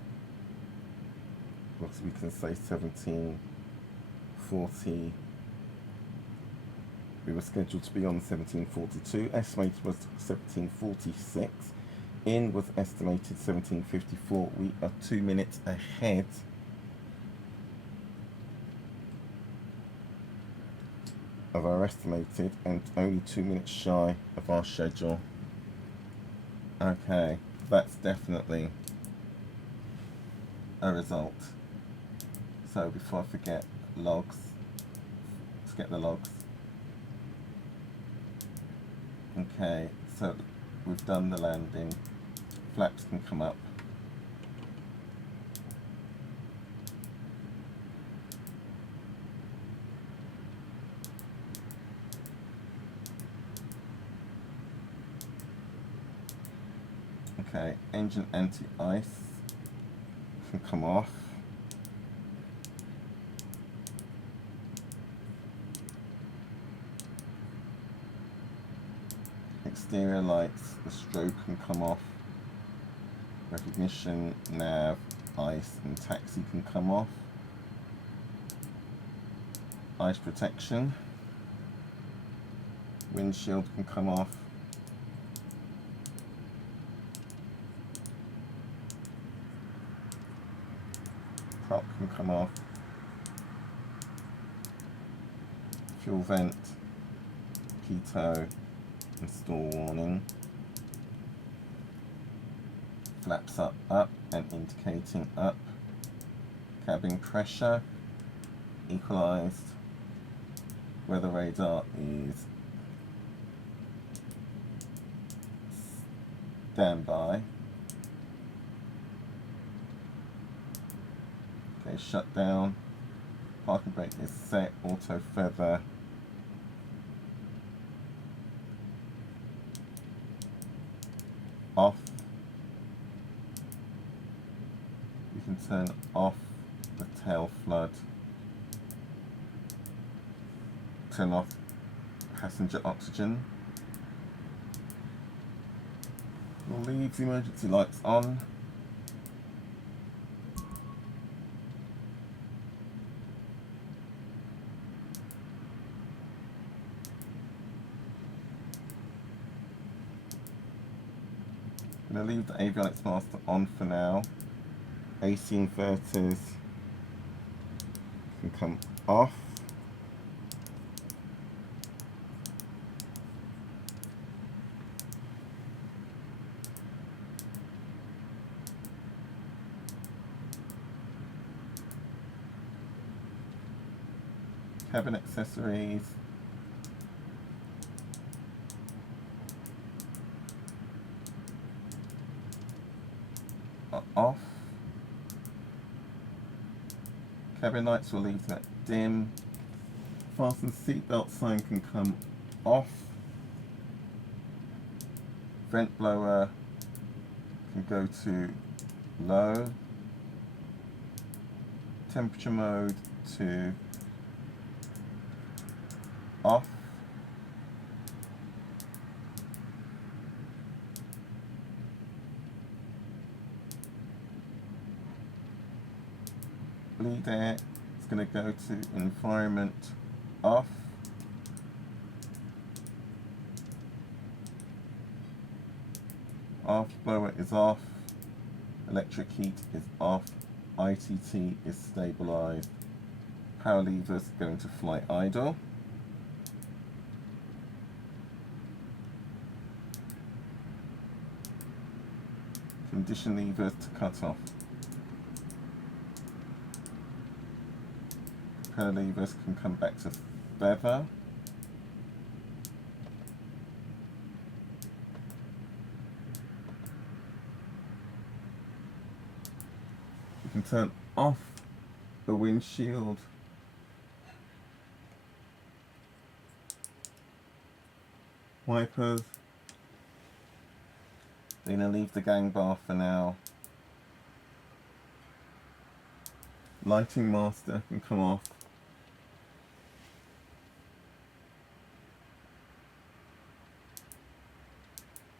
what we can say 17:40 We were scheduled to be on 1742, estimated was 1746. In was estimated 1754. We are 2 minutes ahead of our estimated and only 2 minutes shy of our schedule. Okay, that's definitely a result. So before I forget, logs. Let's get the logs. Okay, so we've done the landing. Flaps can come up. Okay, engine anti-ice can come off. Exterior lights, the strobe can come off. Recognition, nav, ice and taxi can come off. Ice protection. Windshield can come off. Prop can come off. Fuel vent, key toe, and stall warning. Flaps up and indicating up. Cabin pressure, equalized. Weather radar is standby. Okay, shut down. Parking brake is set. Auto feather. Off. You can turn off the tail flood. Turn off passenger oxygen. We'll leave the emergency lights on. I'm going to leave the avionics master on for now. AC inverters can come off. Cabin accessories. Are off. Cabin lights will leave them at dim. Fasten seatbelt sign can come off. Vent blower can go to low. Temperature mode to off. Bleed air is going to go to environment off. Aft blower is off. Electric heat is off. ITT is stabilized. Power levers going to fly idle. Condition levers to cut off. Propeller levers can come back to feather. You can turn off the windshield. Wipers. They're going to leave the gang bar for now. Lighting master can come off.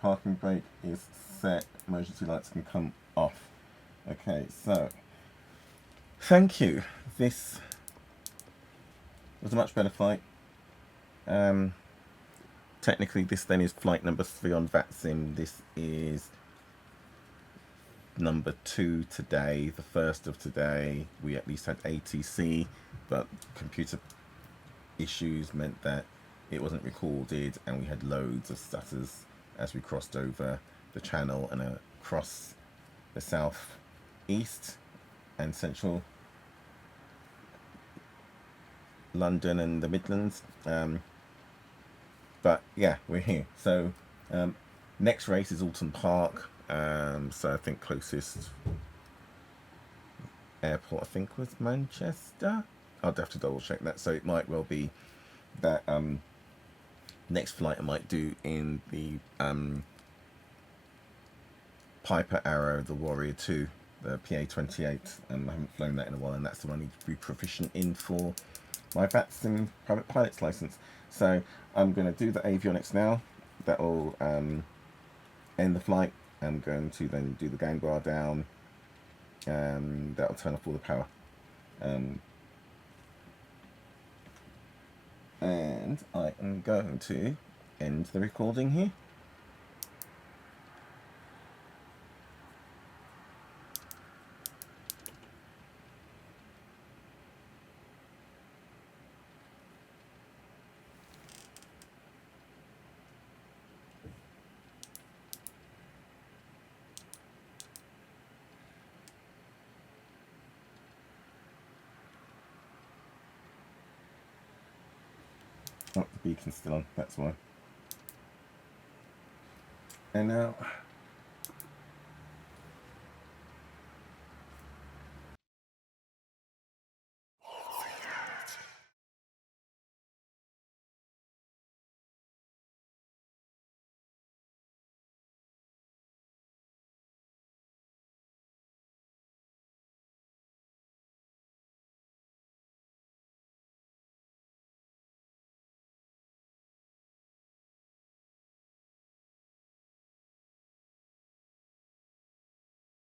Parking brake is set. Emergency lights can come off. Okay, so thank you. This was a much better flight. Technically this then is flight number 3 on VATSIM. This is number 2 today, the first of today. We at least had ATC, but computer issues meant that it wasn't recorded, and we had loads of stutters as we crossed over the channel and across the south east and central London and the Midlands. But yeah, we're here. So next race is Alton Park. So I think closest airport I think was Manchester. I'll have to double check that. So it might well be that next flight I might do in the Piper Arrow, the Warrior 2, the PA-28. I haven't flown that in a while, and that's the one I need to be proficient in for my VATSIM private pilot's license. So I'm going to do the avionics now. That will end the flight. I'm going to then do the gang bar down, and that will turn off all the power. And I am going to end the recording here. Oh, the beacon's still on, that's why. And now